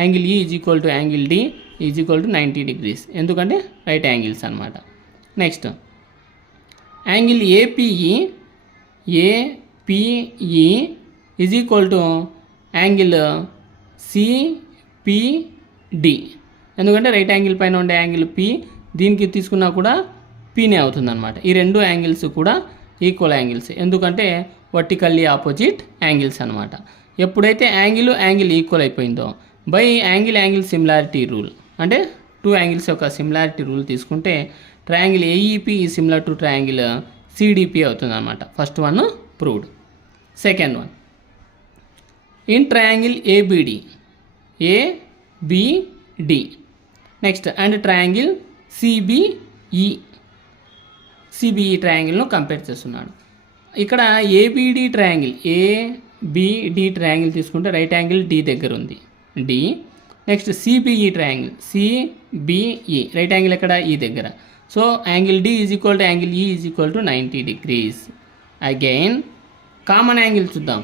Angle E is equal to angle D is equal to 90 degrees, ఎందుకంటే రైట్ యాంగిల్స్ అనమాట. Next angle APE is equal to angle CPD, ఎందుకంటే రైట్ యాంగిల్ పైన ఉండే యాంగిల్ పి దీనికి తీసుకున్నా కూడా పీనే అవుతుంది అనమాట. ఈ రెండు యాంగిల్స్ కూడా ఈక్వల్ యాంగిల్స్, ఎందుకంటే వర్టికల్లీ ఆపోజిట్ యాంగిల్స్ అనమాట. ఎప్పుడైతే యాంగిల్ ఈక్వల్ అయిపోయిందో బై యాంగిల్ సిమిలారిటీ రూల్, అంటే 2 యాంగిల్స్ యొక్క సిమిలారిటీ రూల్ తీసుకుంటే triangle AEP is similar to triangle CDP అవుతుంది అనమాట. First one proved. Second one, in triangle ABD, ABD next and triangle CBE, CBE ట్రయాంగిల్ను compare చేస్తున్నాడు. ఇక్కడ ABD triangle, ABD triangle తీసుకుంటే right angle D దగ్గర ఉంది, D. Next CBE triangle, CBE right angle ఎక్కడ, E దగ్గర. So angle D is equal to angle E is equal to 90 degrees. Again common angle చూద్దాం.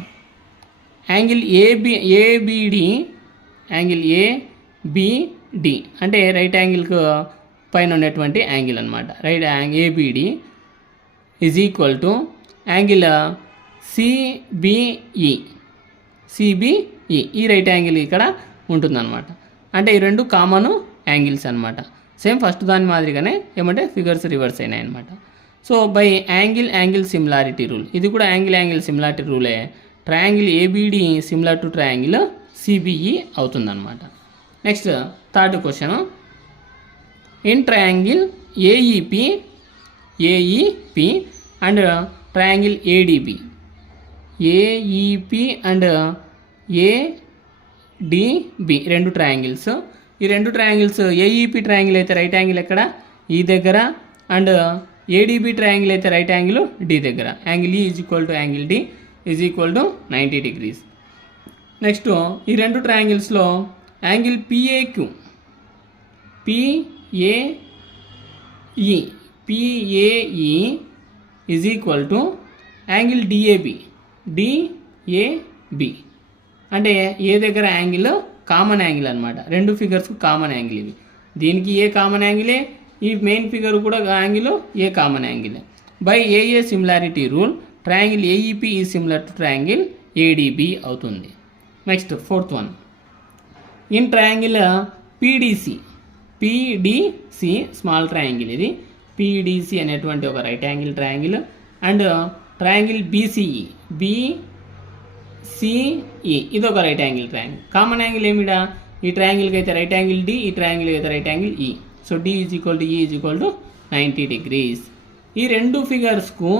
Angle ABD, angle ABD అంటే right యాంగిల్కు పైన ఉన్నటువంటి angle అనమాట. Right ABD is equal to angle CBE, CBE ఈ right angle ఇక్కడ ఉంటుందన్నమాట. అంటే ఈ రెండు కామన్ యాంగిల్స్ అనమాట. సేమ్ ఫస్ట్ దాని మాదిరిగానే ఏమంటే ఫిగర్స్ రివర్స్ అయినాయి అనమాట. So by angle similarity rule, ఇది కూడా యాంగిల్ సిమిలారిటీ రూలే. Triangle ABD similar to triangle CBE అవుతుందన్నమాట. Next third question, in triangle AEP and triangle ADB, AEP and ADB రెండు ట్రయాంగిల్స్. ఈ రెండు ట్రయాంగిల్స్, ఏఈపి ట్రయాంగిల్ అయితే రైట్ యాంగిల్ ఎక్కడ, E దగ్గర, అండ్ ఏడిబి ట్రయాంగిల్ అయితే రైట్ యాంగిల్ డి దగ్గర. Angle E is equal to angle D is equal to 90 degrees. Next ఈ రెండు ట్రయాంగిల్స్లో angle PAQ, PAE is equal to angle DAB, అంటే A దగ్గర యాంగిల్ కామన్ యాంగిల్ అనమాట. రెండు ఫిగర్స్కు కామన్ యాంగిల్ ఇవి. దీనికి ఏ కామన్ యాంగిలే, ఈ మెయిన్ ఫిగర్ కూడా యాంగిల్ ఏ కామన్ యాంగిలే. By AA similarity rule triangle AEP is similar to triangle ADB అవుతుంది. Next fourth one, in triangle PDC small triangle, ఇది పీడిసి అనేటువంటి ఒక right angle triangle, and triangle BCE ఇది ఒక right angle triangle. Common angle ఏమిడా, ఈ ట్రయాంగిల్కి అయితే రైట్ యాంగిల్ డి, ఈ ట్రయాంగిల్కి అయితే right angle E. So D is equal to E is equal to 90 degrees. ఈ రెండు ఫిగర్స్కు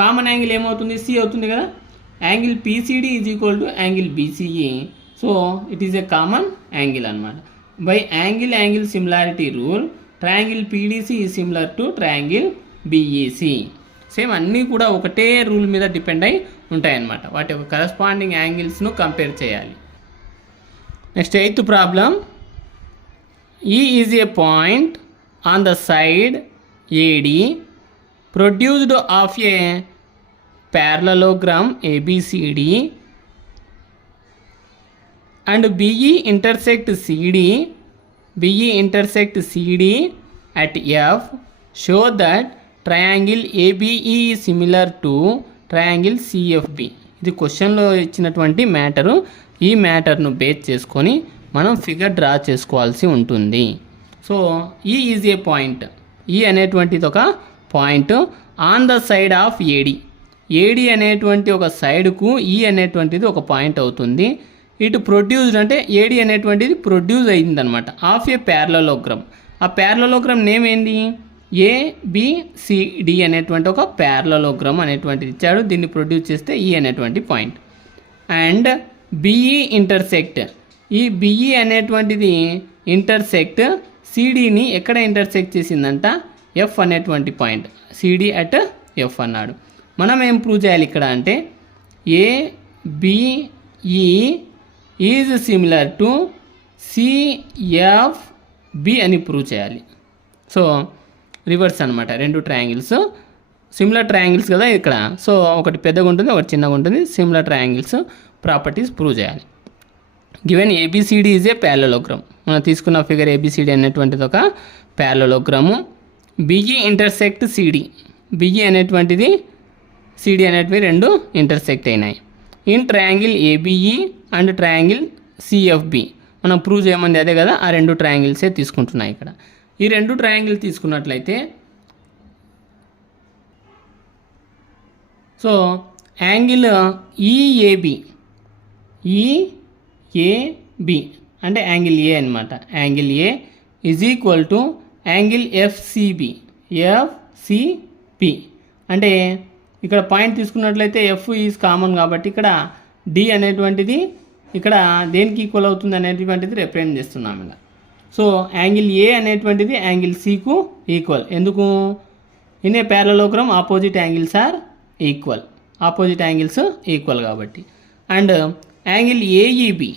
కామన్ యాంగిల్ ఏమవుతుంది, సి అవుతుంది కదా. Angle PCD is equal to angle BCE. So it is a common angle అనమాట. By angle similarity rule triangle PDC is similar to triangle BEC. Same అన్నీ కూడా ఒకటే రూల్ మీద డిపెండ్ అయి ఉంటాయన్నమాట. వాటి యొక్క కరస్పాండింగ్ యాంగిల్స్ను కంపేర్ చేయాలి. నెక్స్ట్ ఎయిత్ ప్రాబ్లం, ఈ is a point on the side AD produced of A parallelogram ABCD and BE intersect CD at F, show that triangle ABE is similar to triangle CFB. ఇది క్వశ్చన్లో ఇచ్చినటువంటి matter. ఈ మ్యాటర్ను base చేసుకొని మనం figure draw చేసుకోవాల్సి ఉంటుంది. So ఈ is a point, ఈ అనేటువంటిది ఒక point on the side of AD అనేటువంటి ఒక సైడ్కు ఈ అనేటువంటిది ఒక పాయింట్ అవుతుంది. ఇటు ప్రొడ్యూస్డ్ అంటే ఏడి అనేటువంటిది ప్రొడ్యూస్ అయిందనమాట ఆఫ్ ఏ ప్యారలలోగ్రామ్. ఆ ప్యారలలోగ్రామ్ నేమ్ ఏంది, ఏబిసిడి అనేటువంటి ఒక ప్యారలలోగ్రామ్ అనేటువంటిది ఇచ్చాడు. దీన్ని ప్రొడ్యూస్ చేస్తే ఈ అనేటువంటి పాయింట్. అండ్ బిఈ ఇంటర్సెక్ట్, ఈ బిఈ అనేటువంటిది ఇంటర్సెక్ట్ సిడిని ఎక్కడ ఇంటర్సెక్ట్ చేసిందంట, ఎఫ్ అనేటువంటి పాయింట్. సిడి అట్ ఎఫ్ అన్నాడు. మనం ఏం ప్రూవ్ చేయాలి ఇక్కడ అంటే ఏబిఈ ఈజ్ సిమిలర్ టు సిఎఫ్బి అని ప్రూవ్ చేయాలి. సో రివర్స్ అనమాట, రెండు ట్రయాంగిల్స్ సిమిలర్ ట్రయాంగిల్స్ కదా ఇక్కడ. సో ఒకటి పెద్దగా ఉంటుంది, ఒకటి చిన్నగా ఉంటుంది. సిమిలర్ ట్రయాంగిల్స్ ప్రాపర్టీస్ ప్రూవ్ చేయాలి. Given ABCD is a parallelogram, మనం తీసుకున్న ఫిగర్ ఏబిసిడి అనేటువంటిది ఒక parallelogram. BE intersect CD, BE అనేటువంటిది సిడి అనేటివి రెండు ఇంటర్సెక్ట్ అయినాయి. In triangle ABE and triangle CFB మనం ప్రూవ్ చేయమంది అదే కదా, ఆ రెండు ట్రయాంగిల్సే తీసుకుంటున్నాయి ఇక్కడ. ఈ రెండు ట్రయాంగిల్ తీసుకున్నట్లయితే సో యాంగిల్ ఈఏబి అంటే యాంగిల్ ఏ అనమాట. Angle A is equal to angle FCP అంటే ఇక్కడ పాయింట్ తీసుకున్నట్లయితే ఎఫ్ ఈజ్ కామన్ కాబట్టి ఇక్కడ డి అనేటువంటిది ఇక్కడ దేనికి ఈక్వల్ అవుతుంది అనేటువంటిది రిప్రజెంట్ చేస్తున్నాం ఇలా. సో యాంగిల్ ఏ అనేటువంటిది యాంగిల్ సికు ఈక్వల్. ఎందుకు? In a parallelogram opposite angles are equal. Opposite angles equal కాబట్టి. And angle AEB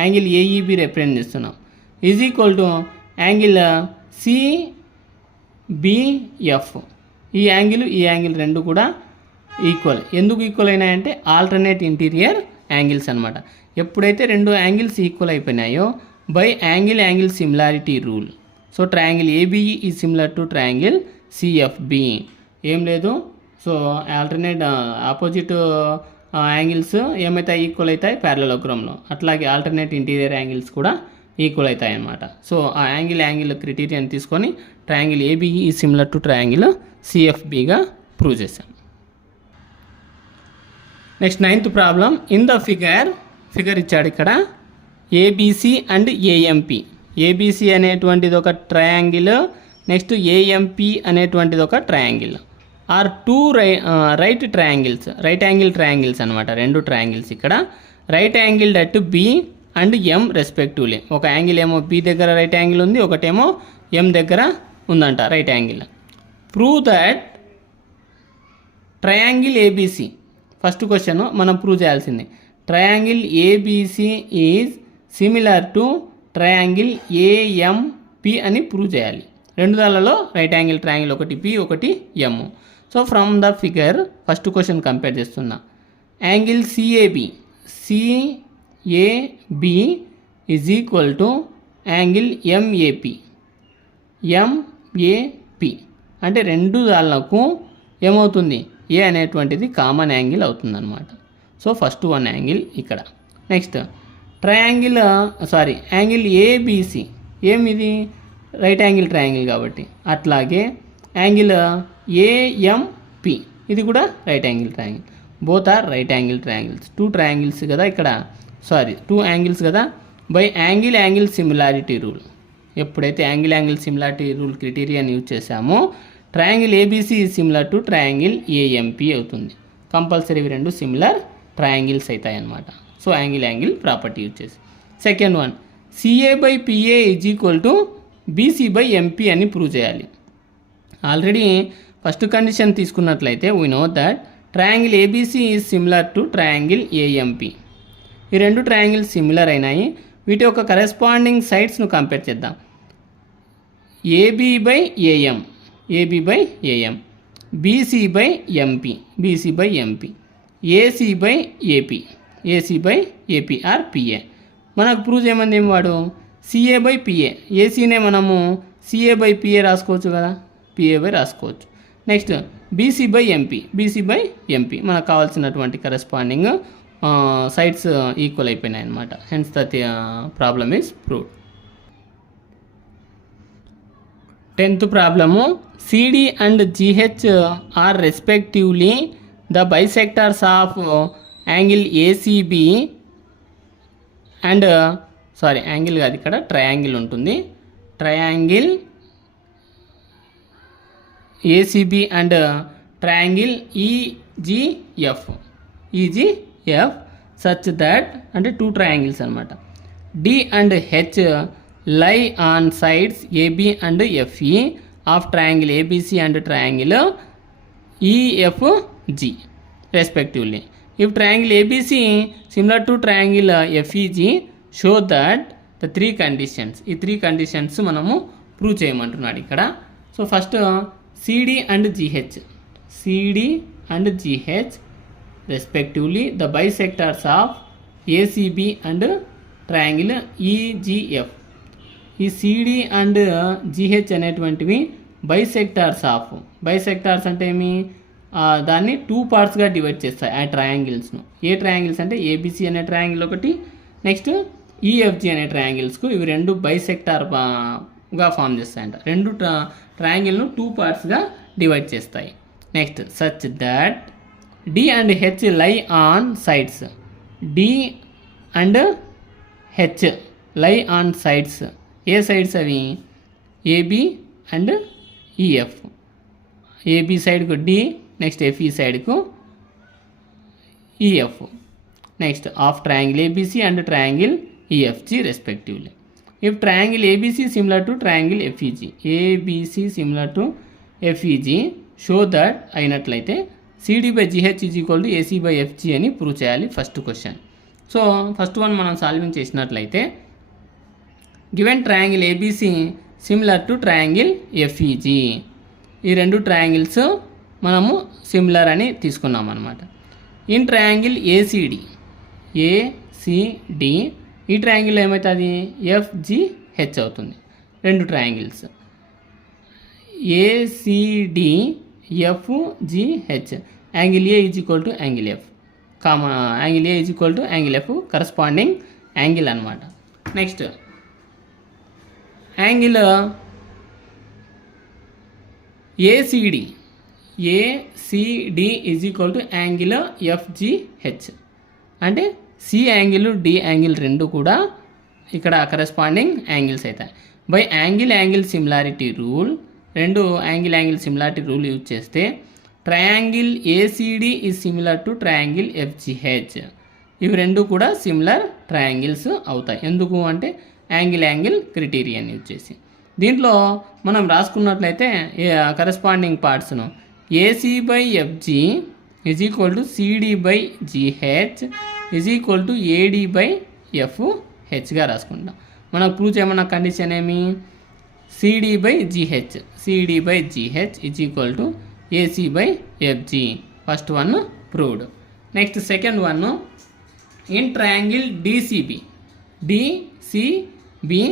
angle AEB represent చేస్తున్నాం is equal to angle CBF. ఈ యాంగిల్ రెండు కూడా ఈక్వల్. ఎందుకు ఈక్వల్ అయినాయంటే ఆల్టర్నేట్ ఇంటీరియర్ యాంగిల్స్ అనమాట. ఎప్పుడైతే రెండు యాంగిల్స్ ఈక్వల్ అయిపోయినాయో by angle similarity rule. So triangle ABE is similar to triangle CFB. ఏం లేదు, సో ఆల్టర్నేట్ ఆపోజిట్ యాంగిల్స్ ఏమైతే ఈక్వల్ అవుతాయి ప్యారలలోగ్రామ్లో, అట్లాగే ఆల్టర్నేట్ ఇంటీరియర్ యాంగిల్స్ కూడా ఈక్వల్ అవుతాయి అన్నమాట. సో ఆ యాంగిల్ క్రైటీరియాని తీసుకొని triangle ABE is similar to triangle సిఎఫ్బిగా ప్రూవ్ చేశాం. Next 9th problem. In the figure ఇచ్చాడు ఇక్కడ ఏబిసి అండ్ ఏఎంపి. ఏబిసి అనేటువంటిది ఒక ట్రయాంగిల్, నెక్స్ట్ ఏఎంపి అనేటువంటిది ఒక triangle. Are two right angle triangles అనమాట. రెండు ట్రయాంగిల్స్ ఇక్కడ right angle at B and M respectively. ఒక యాంగిల్ ఏమో బి దగ్గర రైట్ యాంగిల్ ఉంది, ఒకటేమో ఎం దగ్గర ఉందంట right angle. Prove that triangle ABC. First question మనం ప్రూవ్ చేయాల్సింది triangle ABC is similar to triangle AMP అని ప్రూవ్ చేయాలి. రెండు దానిలో రైట్ యాంగిల్ ట్రయాంగిల్ ఒకటి బి ఒకటి M. So from the figure first question compare చేస్తున్నా. Angle CAB is equal to angle MAP అంటే రెండు దానిలకు ఏమవుతుంది? ఏ అనేటువంటిది కామన్ యాంగిల్ అవుతుందన్నమాట. సో ఫస్ట్ వన్ యాంగిల్ ఇక్కడ. నెక్స్ట్ యాంగిల్ ఏబిసి ఏమిది? రైట్ యాంగిల్ ట్రయాంగిల్ కాబట్టి. అట్లాగే యాంగిల్ ఏఎంపి ఇది కూడా right angle triangle. Both are right angle triangles. Two angles కదా బై యాంగిల్ సిమిలారిటీ రూల్. ఎప్పుడైతే యాంగిల్ సిమిలారిటీ రూల్ క్రైటీరియాని యూజ్ చేసామో triangle ABC is similar to triangle AMP అవుతుంది. కంపల్సరీ ఇవి రెండు సిమిలర్ ట్రయాంగిల్స్ అవుతాయి అన్నమాట. సో యాంగిల్ ప్రాపర్టీ యూజ్ చేసి. Second one CA PA is equal to BC MP అని ప్రూవ్ చేయాలి. ఆల్రెడీ ఫస్ట్ కండిషన్ తీసుకున్నట్లయితే we know that triangle ABC is similar to triangle AMP. ఈ రెండు ట్రయాంగిల్స్ సిమిలర్ అయినాయి. వీటి యొక్క కరెస్పాండింగ్ సైడ్స్ను కంపేర్ చేద్దాం. ఏబి/ఏఎం బీసీ/ఎంపీ ఏసీ/ఏపీ ఆర్ పిఏ. మనకు ప్రూవ్ చేయమంది ఏం వాడు? సిఏ/పిఏ. ఏసీనే మనము సిఏ/పిఏ రాసుకోవచ్చు కదా, పిఏ రాసుకోవచ్చు. నెక్స్ట్ బీసీ/ఎంపీ మనకు కావాల్సినటువంటి కరెస్పాండింగ్ సైడ్స్ ఈక్వల్ అయిపోయినాయి అనమాట. Hence the problem is proved. 10th problem. CD and GH are respectively the bisectors of angle ACB and angle కాదు ఇక్కడ ట్రయాంగిల్ ఉంటుంది. Triangle ACB and triangle EGF such that అంటే two triangles అనమాట. D and H lie on sides AB and FE of triangle ABC and triangle EFG respectively. If triangle ABC similar to triangle FEG show that the three conditions. ఈ three conditions మనము prove చేయమంటున్నాడు ఇక్కడ. So first CD and GH respectively the bisectors of ACB and triangle EGF. ఈ CD and GH అనేటువంటివి bisectors అంటే ఏమి? దాన్ని two పార్ట్స్గా డివైడ్ చేస్తాయి ఆ ట్రయాంగిల్స్ను. ఏ ట్రయాంగిల్స్ అంటే ఏబిసి అనే ట్రయాంగిల్ ఒకటి, నెక్స్ట్ ఈఎఫ్జి అనే ట్రయాంగిల్స్కు ఇవి రెండు బైసెక్టార్గా ఫామ్ చేస్తాయంట. రెండు ట్రయాంగిల్ను టూ పార్ట్స్గా డివైడ్ చేస్తాయి. Next such that D and H lie on sides. D and H lie on sides. ఏ సైడ్స్ అవి? AB and EF. ఏబి సైడ్కు డి, నెక్స్ట్ ఎఫ్ఈ సైడ్కు EF. Next of triangle ABC and triangle EFG respectively. If triangle ABC similar to triangle FEG, ABC similar to FEG show that అయినట్లయితే CD by GH is equal to AC by FG అని prove చేయాలి first question. So first one మనం solving చేసినట్లయితే given triangle ABC similar to triangle FEG, ఈ రెండు triangles మనము similar అని తీసుకున్నాం అనమాట. ఇన్ ట్రయాంగిల్ ఏసిడి, ఏసిడి ఈ ట్రయాంగిల్ ఏమవుతుంది? ఎఫ్జిహెచ్ అవుతుంది. రెండు triangles ACD FGH, angle A is equal to angle F, angle A is equal to angle F corresponding angle అనమాట. Next angle ACD, ACD is equal to angle FGH అంటే C angle D angle రెండు కూడా ఇక్కడ corresponding angles అవుతాయి. By angle similarity rule, రెండు angle similarity rule use చేస్తే triangle ACD is similar to triangle FGH, ఇవి రెండు కూడా సిమిలర్ ట్రయాంగిల్స్ అవుతాయి. ఎందుకు అంటే యాంగిల్ క్రిటీరియన్ యూజ్ చేసి. దీంట్లో మనం రాసుకున్నట్లయితే కరెస్పాండింగ్ పార్ట్స్ను AC by FG is equal to CD by GH is equal to AD by ఎఫ్హెచ్గా రాసుకుంటాం. మనకు ప్రూవ్ చేయమన్న కండిషన్ ఏమి? CD by GH, CD by GH is equal to AC by FG. First one proved. Next second one in triangle DCB, DCB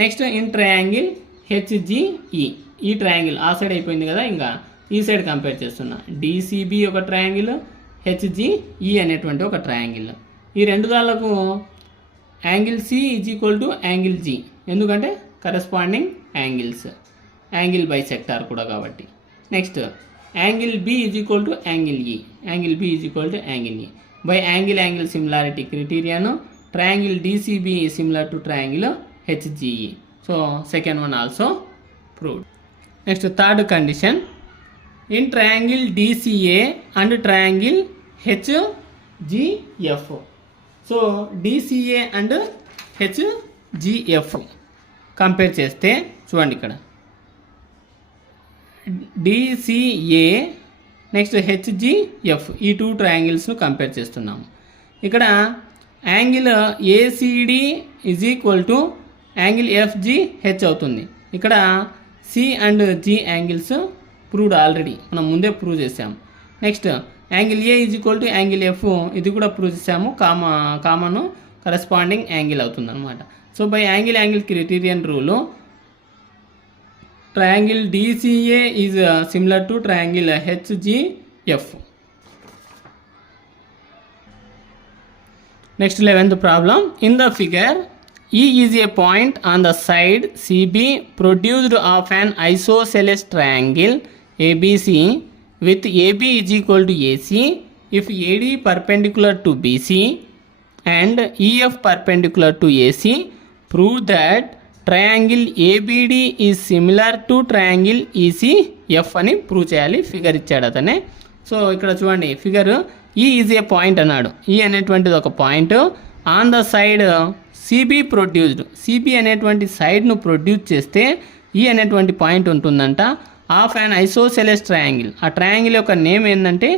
next in triangle HGE, ఈ triangle ఆ side అయిపోయింది కదా, ఇంకా ఈ సైడ్ కంపేర్ చేస్తున్నా. DCB ఒక triangle, HGE అనేటువంటి ఒక ట్రయాంగిల్. ఈ రెండు దాళ్ళకు angle C is equal to angle G, ఎందుకంటే కరెస్పాండింగ్ యాంగిల్స్, యాంగిల్ బైసెక్టార్ కూడా కాబట్టి. Next angle B is equal to angle E, angle B is equal to angle E. By angle similarity క్రిటీరియాను triangle DCB similar to triangle HGE. So second one also proved. Next third condition in triangle DCA and triangle HGF. So DCA and HGF compare చేస్తే చూడండి, ఇక్కడ DCA next HGF ఈ two ట్రయాంగిల్స్ను compare చేస్తున్నాము. ఇక్కడ angle ACD is equal to angle FGH అవుతుంది. ఇక్కడ C and G angles proved already, మనం ముందే ప్రూవ్ చేసాము. Next angle A is equal to angle F, ఇది కూడా ప్రూవ్ చేసాము, కామన్ కరెస్పాండింగ్ యాంగిల్ అవుతుంది అనమాట. So by angle criterion rule triangle DCA is similar to triangle HGF. Next 11th problem. In the figure, E is a point on the side CB produced of an isosceles triangle ABC with AB is equal to AC if AD perpendicular to BC and EF perpendicular to AC. Prove that triangle ABD is similar to triangle ECF అని prove చేయాలి. Figure ఇచ్చాడు అతనే. So ఇక్కడ చూడండి, figure ఈ is a point అన్నాడు. E అనేటువంటిది ఒక point on the side CB produced, CB అనేటువంటి సైడ్ను ప్రొడ్యూస్ చేస్తే ఈ అనేటువంటి పాయింట్ ఉంటుందంట. ఆఫ్ అండ్ ఐసోసెలెస్ ట్రయాంగిల్, ఆ ట్రయాంగిల్ యొక్క నేమ్ ఏంటంటే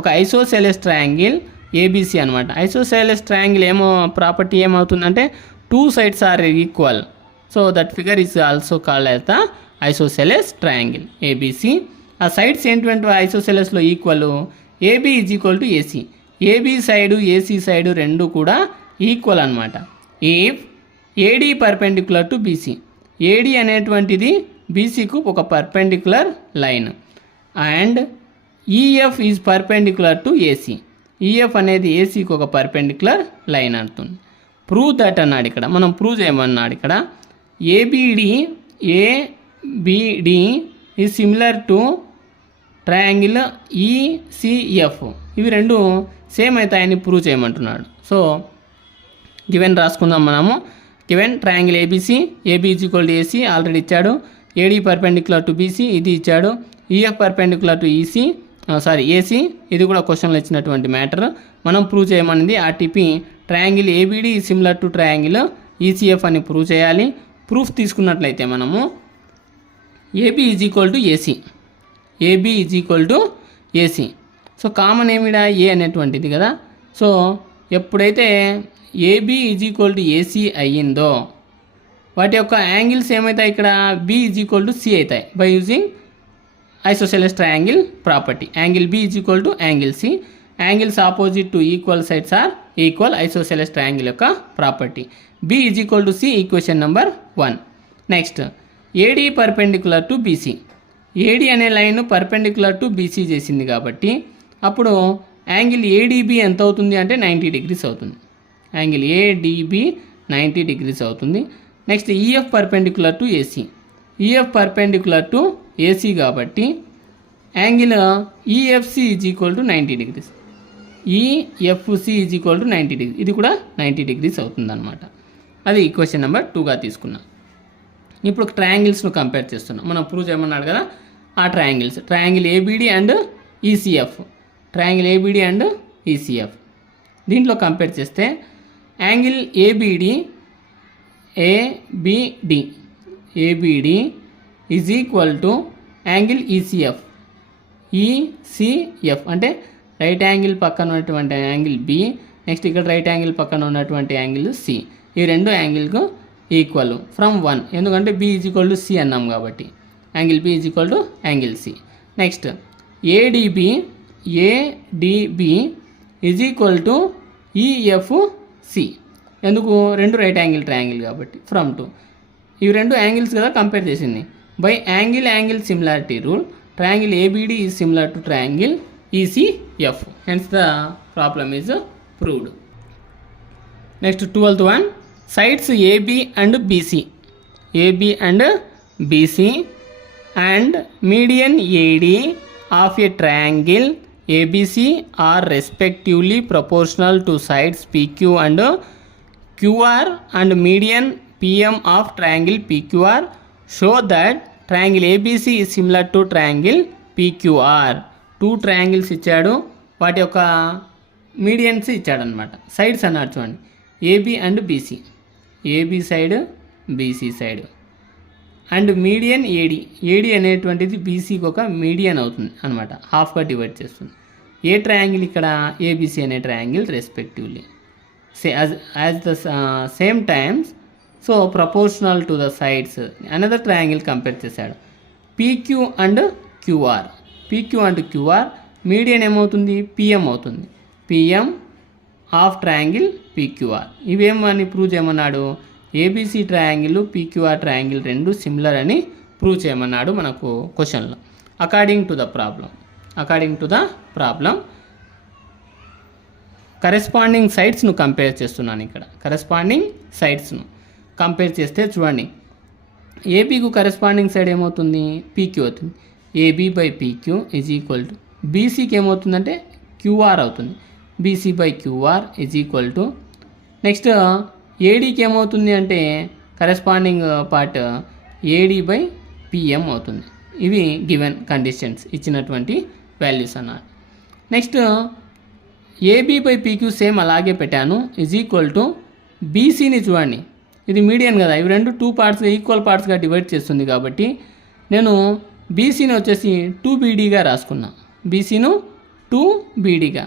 ఒక ఐసోసెలెస్ ట్రయాంగిల్ ఏబిసి అనమాట. ఐసోసెలెస్ ట్రయాంగిల్ ఏమో ప్రాపర్టీ ఏమవుతుందంటే two sides are equal. So that figure is also called as the isosceles triangle ABC. ఆ సైడ్స్ ఏంటంటే ఐసోసెలెస్లో equal, AB is equal to AC, AB side AC side రెండు కూడా equal అనమాట. If AD perpendicular to BC, AD అనేటువంటిది బీసీకు ఒక perpendicular line and EF is perpendicular to AC, EF అనేది ఏసీకి ఒక పర్పెండిక్యులర్ లైన్ అవుతుంది. ప్రూవ్ దట్ అన్నాడు. ఇక్కడ మనం ప్రూవ్ చేయమన్నాడు. ఇక్కడ ABD is similar to triangle ECF, ఇవి రెండు సేమ్ అవుతాయని ప్రూవ్ చేయమంటున్నాడు. సో గివెన్ రాసుకుందాం మనము. Given triangle ABC, AB is equal to AC already ఇచ్చాడు. ఏడీ పర్పెండిక్యులర్ టు బీసీ ఇది ఇచ్చాడు. ఈఎఫ్ పర్పెండిక్యులర్ టు ఏసీ ఇది కూడా క్వశ్చన్లో ఇచ్చినటువంటి మ్యాటర్. మనం ప్రూవ్ చేయమనింది RTP triangle ABD similar to triangle ECF అని ప్రూవ్ చేయాలి. ప్రూఫ్ తీసుకున్నట్లయితే మనము AB is equal to AC, AB is equal to AC. So common ఏమిడా ఏ అనేటువంటిది కదా. సో ఎప్పుడైతే AB is equal to AC అయ్యిందో వాటి యొక్క యాంగిల్స్ ఏమవుతాయి, ఇక్కడ B is equal to C అవుతాయి by using isosceles triangle property. Angle B is equal to angle C, angles opposite to equal sides are equal, isosceles triangle యొక్క property. B is equal to C equation number 1. Next AD perpendicular to BC, AD అనే line perpendicular to BC చేసింది కాబట్టి అప్పుడు angle ADB ఎంత అవుతుంది అంటే 90 degrees అవుతుంది. Angle ADB 90 degrees అవుతుంది. Next EF perpendicular to AC, EF perpendicular to AC కాబట్టి angle EFC is equal to 90 degrees, EFC is equal to 90 degrees, ఇది కూడా 90 degrees అవుతుంది అనమాట. అది ఈక్వేషన్ నెంబర్ 2గా తీసుకున్నాం. ఇప్పుడు ట్రయాంగిల్స్ను కంపేర్ చేస్తున్నాం. మనం ప్రూవ్ చేయమన్నాడు కదా ఆ triangles, triangle ABD and ECF, triangle ABD and ECF. దీంట్లో కంపేర్ చేస్తే angle ABD ABD is equal to angle ECF, ECF అంటే రైట్ యాంగిల్ పక్కన ఉన్నటువంటి యాంగిల్ బి, నెక్స్ట్ ఇక్కడ రైట్ యాంగిల్ పక్కన ఉన్నటువంటి యాంగిల్ సి, ఈ రెండు యాంగిల్కు ఈక్వల్ ఫ్రమ్ 1, ఎందుకంటే B is equal to C అన్నాం కాబట్టి angle B is equal to angle C. Next ADB is equal to EFC, ఎందుకు రెండు రైట్ యాంగిల్ ట్రయాంగిల్ కాబట్టి ఫ్రమ్ 2. ఇవి రెండు యాంగిల్స్ కదా కంపేర్ చేసింది. By angle similarity rule triangle ABD is similar to triangle ECF, hence the problem is proved. Next 12th one, sides AB and BC, AB and BC and median AD of a triangle ABC are respectively proportional to sides PQ and QR and median PM of triangle PQR. Show that triangle ABC is similar to triangle PQR. 2 triangles ఇచ్చాడు, వాటి యొక్క medians ఇచ్చాడనమాట. Sides అన్నాడు చూడండి, AB and BC, AB side BC side and median AD అనేటువంటిది బీసీకి ఒక median అవుతుంది అనమాట, హాఫ్గా డివైడ్ చేస్తుంది. ఏ ట్రయాంగిల్ ఇక్కడ ఏబీసీ అనే triangle respectively as the same times so proportional to the sides another triangle compare చేశాడు. PQ and QR, PQ and QR median ఏమవుతుంది పిఎం అవుతుంది, పిఎం ఆఫ్ ట్రయాంగిల్ పీక్యూఆర్. ఇవేమని ప్రూవ్ చేయమన్నాడు, ABC triangle PQR triangle రెండు similar అని prove చేయమన్నాడు మనకు క్వశ్చన్లో. According to the problem corresponding సైడ్స్ను కంపేర్ చేస్తున్నాను. ఇక్కడ కరెస్పాండింగ్ సైడ్స్ను కంపేర్ చేస్తే చూడండి, ఏబీకు కరెస్పాండింగ్ సైడ్ ఏమవుతుంది పీక్యూ అవుతుంది, AB by PQ is equal to బీసీకి ఏమవుతుందంటే క్యూఆర్ అవుతుంది, BC by QR is equal to next ఏడీకి ఏమవుతుంది అంటే corresponding part AD by PM అవుతుంది. ఇవి గివెన్ కండిషన్స్ ఇచ్చినటువంటి వాల్యూస్ అన్నారు. Next AB by PQ same అలాగే పెట్టాను ఈజ్ ఈక్వల్ టు బీసీని చూడండి, ఇది మీడియన్ కదా, ఇవి రెండు 2 పార్ట్స్గా ఈక్వల్ పార్ట్స్గా డివైడ్ చేస్తుంది కాబట్టి నేను బీసీని వచ్చేసి 2BDగా రాసుకున్నా, బీసీను 2BDగా,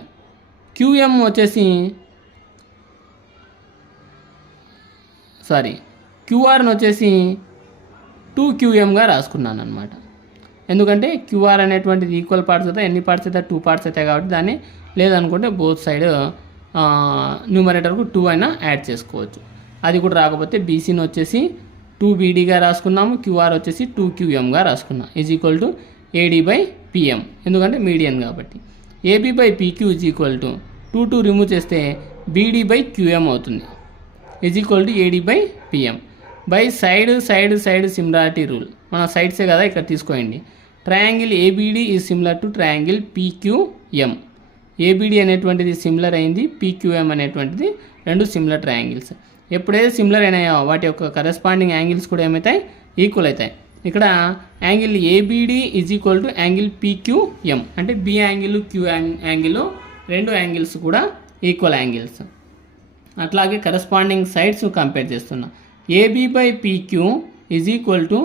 క్యూఎం వచ్చేసి క్యూఆర్ని వచ్చేసి 2QMగా రాసుకున్నాను అనమాట. ఎందుకంటే క్యూఆర్ అనేటువంటిది ఈక్వల్ పార్ట్స్ అయితే ఎన్ని పార్ట్స్ అయితే 2 పార్ట్స్ అవుతాయి కాబట్టి దాన్ని లేదనుకుంటే బోత్ సైడ్ న్యూమరేటర్కు 2 అయినా యాడ్ చేసుకోవచ్చు. అది కూడా రాకపోతే బీసీని వచ్చేసి 2BDగా రాసుకున్నాము, క్యూఆర్ వచ్చేసి 2QMగా రాసుకున్నాం is equal to AD by PM, ఎందుకంటే మీడియన్ కాబట్టి. AB by PQ is equal to 2 remove చేస్తే బీడీ బై క్యూఎం అవుతుంది is equal to AD by PM by side similarity rule. మన సైడ్సే కదా ఇక్కడ తీసుకోండి. Triangle ABD is similar to triangle PQM, ABD అనేటువంటిది సిమిలర్ అయింది, పీక్యూఎం అనేటువంటిది రెండు సిమిలర్ ట్రయాంగిల్స్. ఎప్పుడైతే సిమిలర్ అయినాయో వాటి యొక్క కరెస్పాండింగ్ యాంగిల్స్ కూడా ఏమవుతాయి, ఈక్వల్ అవుతాయి. ఇక్కడ angle ABD is equal to angle PQM, అంటే బి యాంగిల్ క్యూ యాంగిల్ రెండు యాంగిల్స్ కూడా ఈక్వల్ యాంగిల్స్. అట్లాగే కరెస్పాండింగ్ సైడ్స్ కంపేర్ చేస్తున్నా. AB by PQ is equal to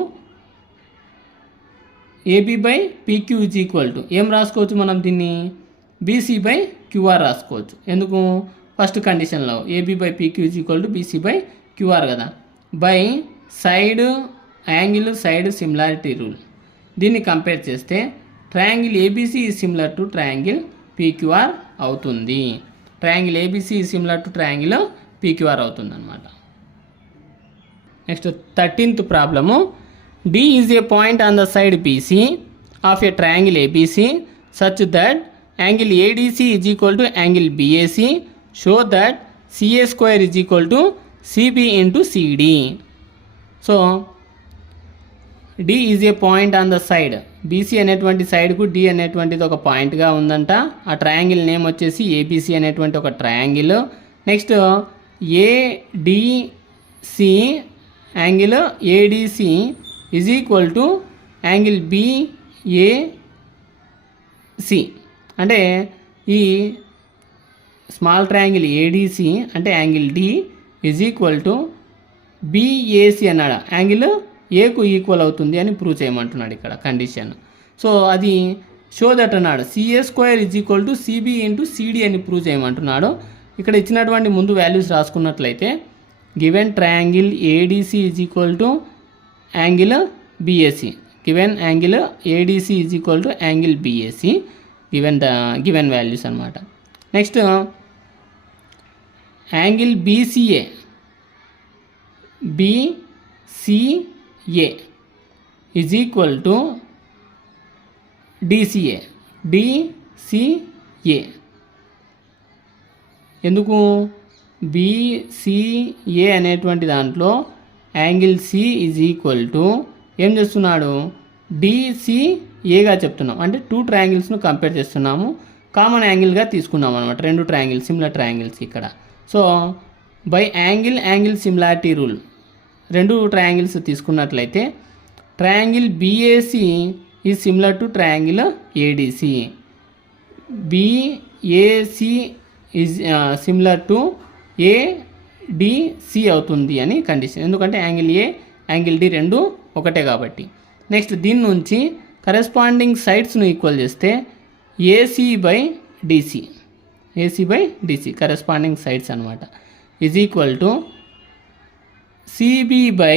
AB by PQ is equal to ఏం రాసుకోవచ్చు మనం దీన్ని, బీసీ బై క్యూఆర్ రాసుకోవచ్చు. ఎందుకు, ఫస్ట్ కండిషన్లో AB by PQ is equal to BC by QR కదా, by side angle side similarity rule. దీన్ని compare చేస్తే triangle ABC is similar to triangle PQR అవుతుంది. Triangle ABC is similar to triangle PQR అవుతుంది అనమాట. Next 13th problem. D is a point on the side BC of a triangle ABC such that angle ADC is equal to angle BAC. Show that CA square is equal to CB into CD. So D is a point on the side. BC అనేటువంటి సైడ్కు D అనేటువంటిది ఒక పాయింట్గా ఉందంట. ఆ triangle name వచ్చేసి ABC అనేటువంటి ఒక triangle. Next ADC angle ADC is equal to angle BAC. అంటే ఈ స్మాల్ ట్రయాంగిల్ ADC అంటే angle D is equal to BAC అన్నాడు, యాంగిల్ ఏకు ఈక్వల్ అవుతుంది అని ప్రూవ్ చేయమంటున్నాడు ఇక్కడ కండిషన్. సో అది షో దట్ అన్నాడు. CA square is equal to CB into CD అని ప్రూవ్ చేయమంటున్నాడు. ఇక్కడ ఇచ్చినటువంటి ముందు వాల్యూస్ రాసుకున్నట్లయితే given triangle ADC is equal to angle BAC, given angle ADC is equal to angle BAC, given values అనమాట. Next angle BCA is equal to DCA. ఎందుకు, BCA అనేటువంటి దాంట్లో angle C is equal to ఏం చేస్తున్నాడు, DCAగా చెప్తున్నాం. అంటే two ట్రయాంగిల్స్ను కంపేర్ చేస్తున్నాము, కామన్ యాంగిల్గా తీసుకున్నాం అనమాట, రెండు ట్రయాంగిల్స్ సిమిలర్ ట్రయాంగిల్స్ ఇక్కడ. So by angle similarity rule రెండు ట్రయాంగిల్స్ తీసుకున్నట్లయితే triangle BAC is similar to triangle ADC, BAC is similar to ADC అవుతుంది అని కండిషన్. ఎందుకంటే యాంగిల్ A యాంగిల్ D రెండు ఒకటే కాబట్టి. నెక్స్ట్ దీని నుంచి కరెస్పాండింగ్ సైడ్స్ను ఈక్వల్ చేస్తే AC by DC corresponding sides అనమాట is equal to CB by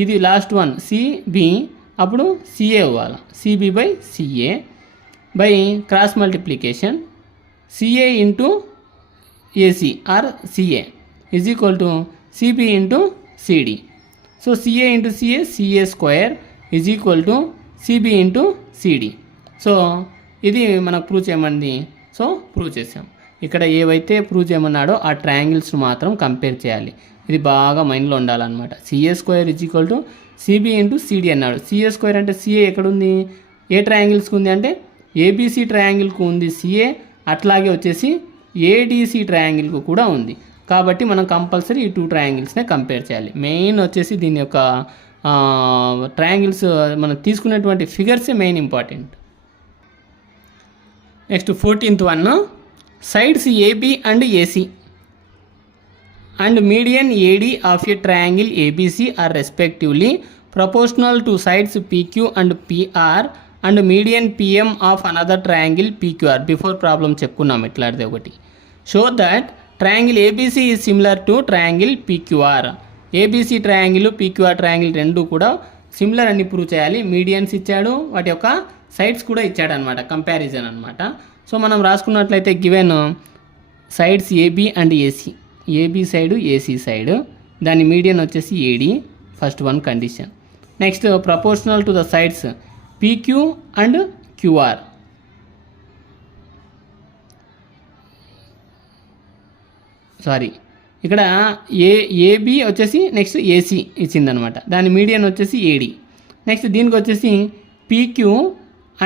ఇది లాస్ట్ వన్ CB, అప్పుడు CA అవ్వాలి, CB by CA by cross multiplication CA into AC or CA is equal to CB into CD. So CA into CA square is equal to CB into CD. So ఇది మనకు prove చేయమంది. So prove చేసాం. ఇక్కడ ఏవైతే prove చేయమన్నాడో ఆ triangles మాత్రం compare చేయాలి. ఇది బాగా మైండ్లో ఉండాలన్నమాట. CA square is equal to CB into CD అన్నాడు. CA స్క్వేర్ అంటే CA ఎక్కడుంది, ఏ ట్రయాంగిల్స్కి ఉంది అంటే ABC ట్రయాంగిల్కు ఉంది CA, అట్లాగే వచ్చేసి ADC ట్రయాంగిల్కు కూడా ఉంది. కాబట్టి మనం కంపల్సరీ ఈ టూ ట్రయాంగిల్స్నే కంపేర్ చేయాలి. మెయిన్ వచ్చేసి దీని యొక్క ట్రయాంగిల్స్ మనం తీసుకునేటువంటి ఫిగర్సే main important. Next 14th one, sides AB and AC and median AD of a triangle ABC are respectively proportional to sides PQ and PR and median PM of another triangle PQR. Before problem చెప్పుకున్నాం ఇట్లాంటిది ఒకటి. Show that triangle ABC is similar to triangle PQR. ABC triangle PQR triangle రెండు కూడా similar అని prove చేయాలి. Medians ఇచ్చాడు, వాటి యొక్క సైడ్స్ కూడా ఇచ్చాడు అనమాట, కంపారిజన్ అనమాట. సో మనం రాసుకున్నట్లయితే given sides AB and AC, AB side AC side, దాని మీడియన్ వచ్చేసి AD, first one condition. Next proportional to the sides PQ and QR. ఇక్కడ AB వచ్చేసి నెక్స్ట్ AC ఇచ్చిందనమాట, దాని మీడియన్ వచ్చేసి AD. నెక్స్ట్ దీనికి వచ్చేసి PQ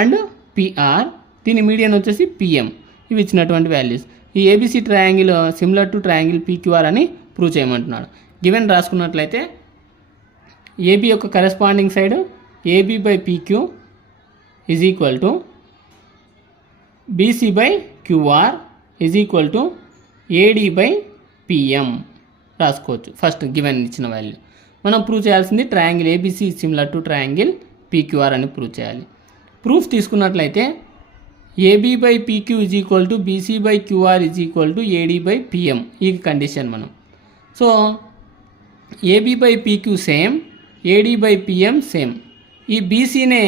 అండ్ PR, దీని మీడియన్ వచ్చేసి PM. ఇవి ఇచ్చినటువంటి వాల్యూస్. ఈ ABC triangle similar to triangle PQR అని ప్రూవ్ చేయమంటున్నాడు. గివెన్ రాసుకున్నట్లయితే ఏబీ యొక్క corresponding side AB by PQ is equal to BC by QR is equal to AD by PM రాసుకోవచ్చు. ఫస్ట్ గివెన్ ఇచ్చిన వాల్యూ మనం ప్రూవ్ చేయాల్సింది triangle ABC similar to triangle PQR అని prove చేయాలి. Proof తీసుకున్నట్లయితే AB by PQ is equal to BC by QR is equal to AD by PM ఈ condition మనం. So AB by PQ same, AD by PM same. ఈ బీసీనే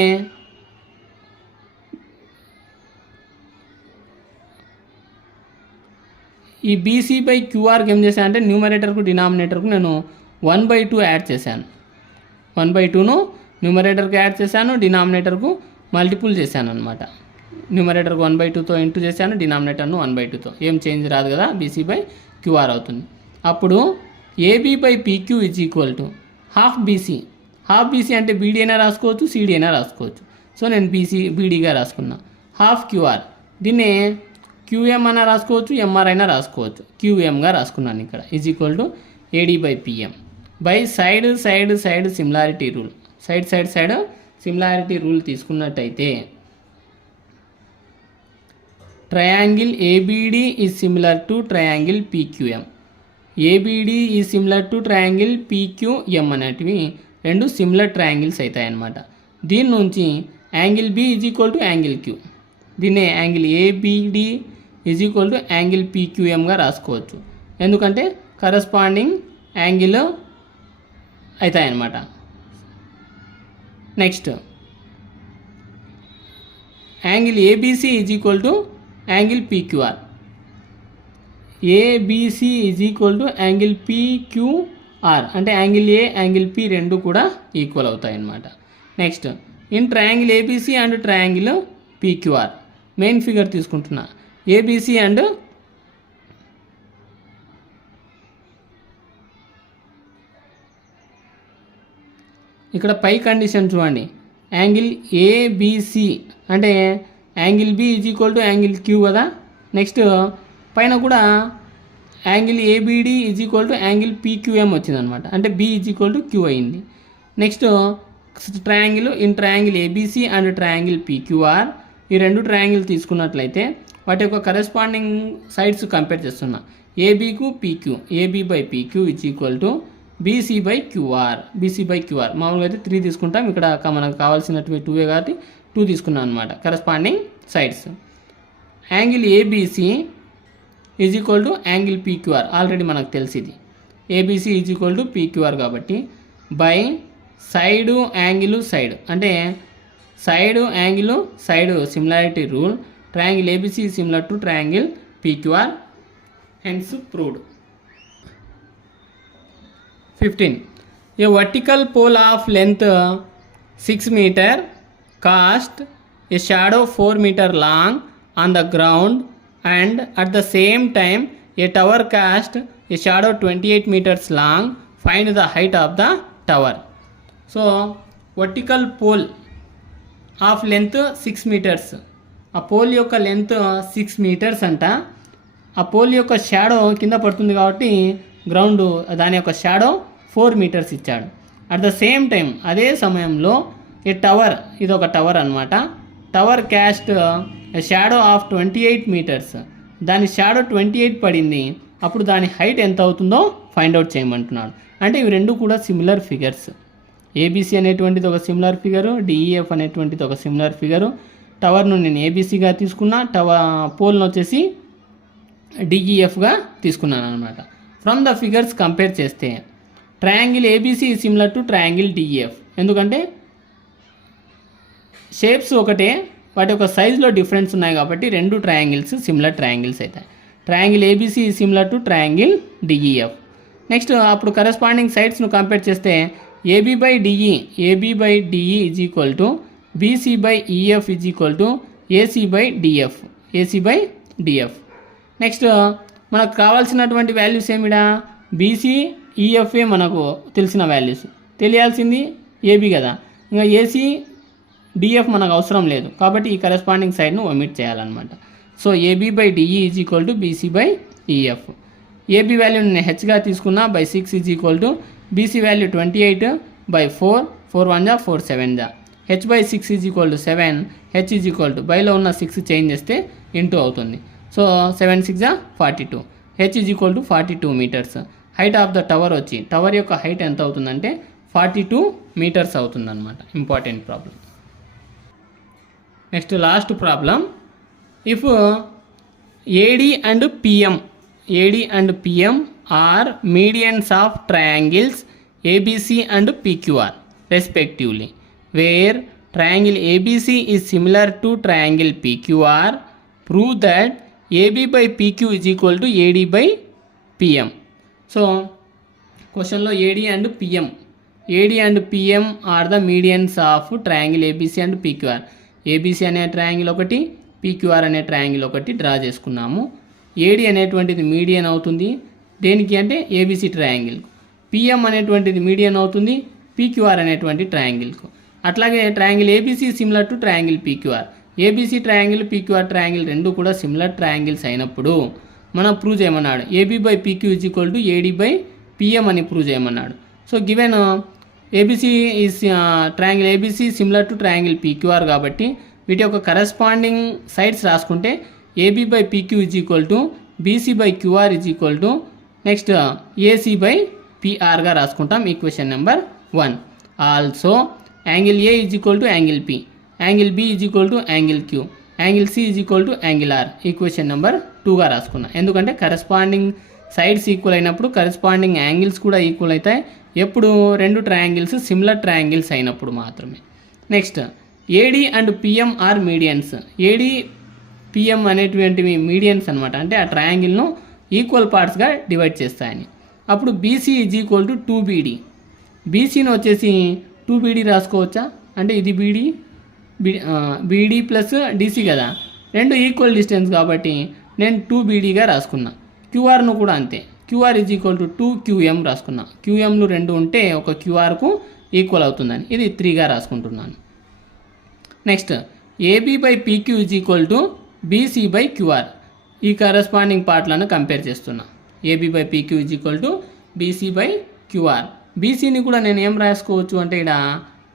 ఈ BC by క్యూఆర్కి ఏం చేశాను అంటే న్యూమరేటర్కు డినామినేటర్కు నేను 1/2 యాడ్ చేశాను. 1/2ను న్యూమరేటర్కి యాడ్ చేశాను, డినామినేటర్కు మల్టిపుల్ చేశాను అనమాట. న్యూమరేటర్కు 1/2తో ఇంటూ చేశాను, డినామినేటర్ను 1/2తో. ఏం చేంజ్ రాదు కదా, బీసీ బై క్యూఆర్ అవుతుంది. అప్పుడు AB by PQ is equal to half BC. Half BC అంటే బీడీ అయినా రాసుకోవచ్చు, సీడీ అయినా రాసుకోవచ్చు. సో నేను బీడీగా రాసుకున్నా. హాఫ్ క్యూఆర్ దీన్ని క్యూఎం అయినా రాసుకోవచ్చు, ఎంఆర్ అయినా రాసుకోవచ్చు. క్యూఎంగా రాసుకున్నాను ఇక్కడ. Is equal to AD by PM by side similarity rule. Side similarity rule తీసుకున్నట్టయితే triangle ABD is similar to triangle PQM. ABD is similar to triangle PQM అనేటివి రెండు సిమిలర్ ట్రయాంగిల్స్ అవుతాయి అన్నమాట. దీని నుంచి angle B is equal to angle Q, దీన్నే angle ABD is equal to angle పీక్యూఎంగా రాసుకోవచ్చు. ఎందుకంటే కరస్పాండింగ్ యాంగిల్ అవుతాయి అన్నమాట. Next angle ABC is equal to angle PQR. ABC is equal to angle PQR అంటే యాంగిల్ ఏ యాంగిల్ పి రెండు కూడా equal అవుతాయి అన్నమాట. Next in triangle ABC and triangle PQR main figure తీసుకుంటున్నా. ఏబీసీ అండ్ ఇక్కడ పై కండిషన్ చూడండి, angle ABC అంటే angle B is equal to angle Q కదా. నెక్స్ట్ పైన కూడా angle ABD is equal to angle PQM వచ్చిందనమాట, అంటే B is equal to Q అయింది. Next triangle ABC and triangle PQR ఈ రెండు ట్రయాంగిల్ తీసుకున్నట్లయితే వాటి యొక్క కరెస్పాండింగ్ సైడ్స్ కంపేర్ చేస్తున్నా. ఏబీకు PQ, AB by PQ is equal to BC by QR. మామూలుగా అయితే 3 తీసుకుంటాం, ఇక్కడ మనకు కావాల్సినటువంటి 2 కాబట్టి 2 తీసుకున్నాం అనమాట corresponding sides. Angle ABC is equal to angle PQR already మనకు తెలిసింది. ABC is equal to PQR కాబట్టి బై సైడ్ అంటే side similarity rule triangle ABC similar to triangle PQR, hence proved. 15. A vertical pole of length 6 meter cast a shadow 4 meter long on the ground, and at the same time a tower cast a shadow 28 meters long. Find the height of the tower. So vertical pole of length 6 meters. ఆ pole యొక్క length 6 meters అంట. ఆ pole యొక్క shadow కింద పడుతుంది కాబట్టి ground దాని యొక్క షాడో 4 meters ఇచ్చాడు. అట్ ద సేమ్ టైం అదే సమయంలో ఏ టవర్, ఇది ఒక టవర్ అనమాట, tower caste shadow of 28 meters, దాని షాడో 28 పడింది. అప్పుడు దాని హైట్ ఎంత అవుతుందో ఫైండ్ అవుట్ చేయమంటున్నాడు. అంటే ఇవి రెండు కూడా సిమిలర్ ఫిగర్స్. ఏబీసీ అనేటువంటిది ఒక సిమిలర్ ఫిగరు, డిఈఎఫ్ అనేటువంటిది ఒక సిమిలర్ ఫిగరు. టవర్ను నేను ఏబీసీగా తీసుకున్నా, పోల్ను వచ్చేసి డిఈఎఫ్గా తీసుకున్నాను అనమాట. ఫ్రమ్ ద ఫిగర్స్ కంపేర్ చేస్తే triangle ABC similar to triangle DEF, ఎందుకంటే షేప్స్ ఒకటే, వాటి యొక్క సైజులో డిఫరెన్స్ ఉన్నాయి కాబట్టి రెండు ట్రయాంగిల్స్ సిమిలర్ ట్రయాంగిల్స్ అవుతాయి. Triangle ABC similar to triangle DEF. Next అప్పుడు కరెస్పాండింగ్ సైడ్స్ను కంపేర్ చేస్తే AB by DE is equal to BC by EF is equal to AC by DF. Next మనకు కావాల్సినటువంటి వాల్యూస్ ఏమిడా, బీసీ ఈఎఫ్ఏ మనకు తెలిసిన వాల్యూస్, తెలియాల్సింది ఏబీ కదా, ఇంకా ఏసీ డిఎఫ్ మనకు అవసరం లేదు కాబట్టి ఈ కరెస్పాండింగ్ సైడ్ను ఒమిట్ చేయాలన్నమాట. So AB by DE is equal to BC by EF. AB వాల్యూని నేను హెచ్గా తీసుకున్నా by 6 is equal to BC value 28 by 4 4 1 జా 4 7 జా H by 6 is equal to 7 H is equal to బైలో ఉన్న 6 చేంజ్ చేస్తే ఇంటూ అవుతుంది. సో 7 6 జా 42 H is equal to 42 metres. Height of the tower వచ్చి టవర్ యొక్క హైట్ ఎంత అవుతుందంటే 42 మీటర్స్ అవుతుందన్నమాట. Important problem. Next last problem. If AD and PM are medians of triangles ABC and PQR respectively, where triangle ABC is similar to triangle PQR, prove that AB by PQ is equal to AD by PM. So question lo AD and PM are the medians of triangle ABC and PQR. ABC అనే triangle ఒకటి, PQR అనే triangle ఒకటి draw చేసుకున్నాము. AD అనేటువంటిది median అవుతుంది దేనికి అంటే ABC ట్రయాంగిల్కు, PM అనేటువంటిది మీడియన్ అవుతుంది PQR అనేటువంటి ట్రయాంగిల్కు. అట్లాగే triangle ABC similar to triangle PQR, ABC triangle PQR triangle రెండు కూడా సిమిలర్ ట్రయాంగిల్స్ అయినప్పుడు మనం ప్రూవ్ చేయమన్నాడు AB by PQ is equal to AD by PM అని ప్రూవ్ చేయమన్నాడు. So given ABC is triangle ABC similar to triangle PQR కాబట్టి వీటి యొక్క కరెస్పాండింగ్ సైడ్స్ రాసుకుంటే AB by PQ is equal to BC by QR is equal to next AC by పిఆర్గా రాసుకుంటాం equation number 1. Also angle A is equal to angle P, angle B is equal to angle Q, angle C is equal to angle R equation number 2గా రాసుకున్నాం. ఎందుకంటే corresponding sides equal అయినప్పుడు corresponding angles కూడా equal అవుతాయి ఎప్పుడు రెండు triangles similar triangles అయినప్పుడు మాత్రమే. Next AD and PM are medians, AD PM అనేటువంటివి మీడియన్స్ అనమాట, అంటే ఆ ట్రయాంగిల్ను ఈక్వల్ పార్ట్స్గా డివైడ్ చేస్తాయని. అప్పుడు BC is equal to 2BD, బీసీని వచ్చేసి 2BD రాసుకోవచ్చా అంటే ఇది బీడీ ప్లస్ డీసీ కదా, రెండు ఈక్వల్ డిస్టెన్స్ కాబట్టి నేను 2BDగా రాసుకున్నా. క్యూఆర్ను కూడా అంతే, QR is equal to 2QM రాసుకున్నా. క్యూఎంలు రెండు ఉంటే ఒక క్యూఆర్కు ఈక్వల్ అవుతుందని ఇది 3గా రాసుకుంటున్నాను. Next AB by PQ is equal to BC by QR, ఈ కరెస్పాండింగ్ పార్ట్లను కంపేర్ చేస్తున్నా. AB by PQ is equal to BC by QR. బీసీని కూడా నేను ఏం రాసుకోవచ్చు అంటే ఇక్కడ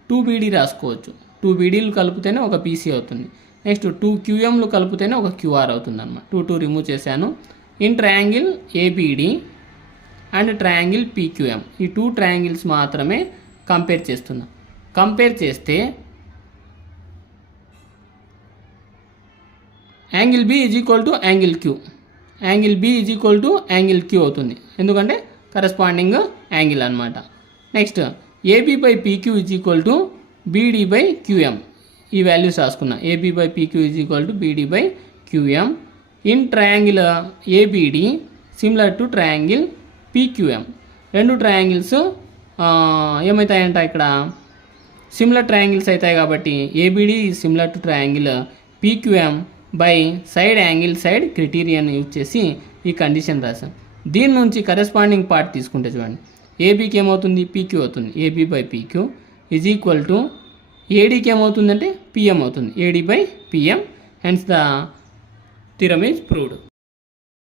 2BD రాసుకోవచ్చు, 2BDలు కలిపితేనే ఒక బీసీ అవుతుంది. నెక్స్ట్ 2QMలు కలిపితేనే ఒక క్యూఆర్ అవుతుంది అనమాట. 2 రిమూవ్ చేశాను. In triangle ABD and triangle PQM ఈ 2 ట్రయాంగిల్స్ మాత్రమే కంపేర్ చేస్తున్నా. కంపేర్ చేస్తే angle B is equal to angle Q, angle B is equal to angle Q అవుతుంది ఎందుకంటే కరెస్పాండింగ్ యాంగిల్ అనమాట. Next AB by PQ is equal to BD by QM, ఈ values రాసుకున్నా. AB by PQ is equal to BD by QM. In triangle ABD similar to triangle PQM, రెండు triangles ఏమవుతాయంట ఇక్కడ similar triangles అవుతాయి కాబట్టి ABD similar to triangle PQM by side angle side criterion use చేసి ఈ condition రాసాం. దీని నుంచి కరెస్పాండింగ్ పార్ట్ తీసుకుంటే చూడండి ఏబీకి ఏమవుతుంది పీక్యూ అవుతుంది, AB by PQ is equal to ఏడీకి ఏమవుతుందంటే పిఎం అవుతుంది, AD by PM. Hence the theorem is proved.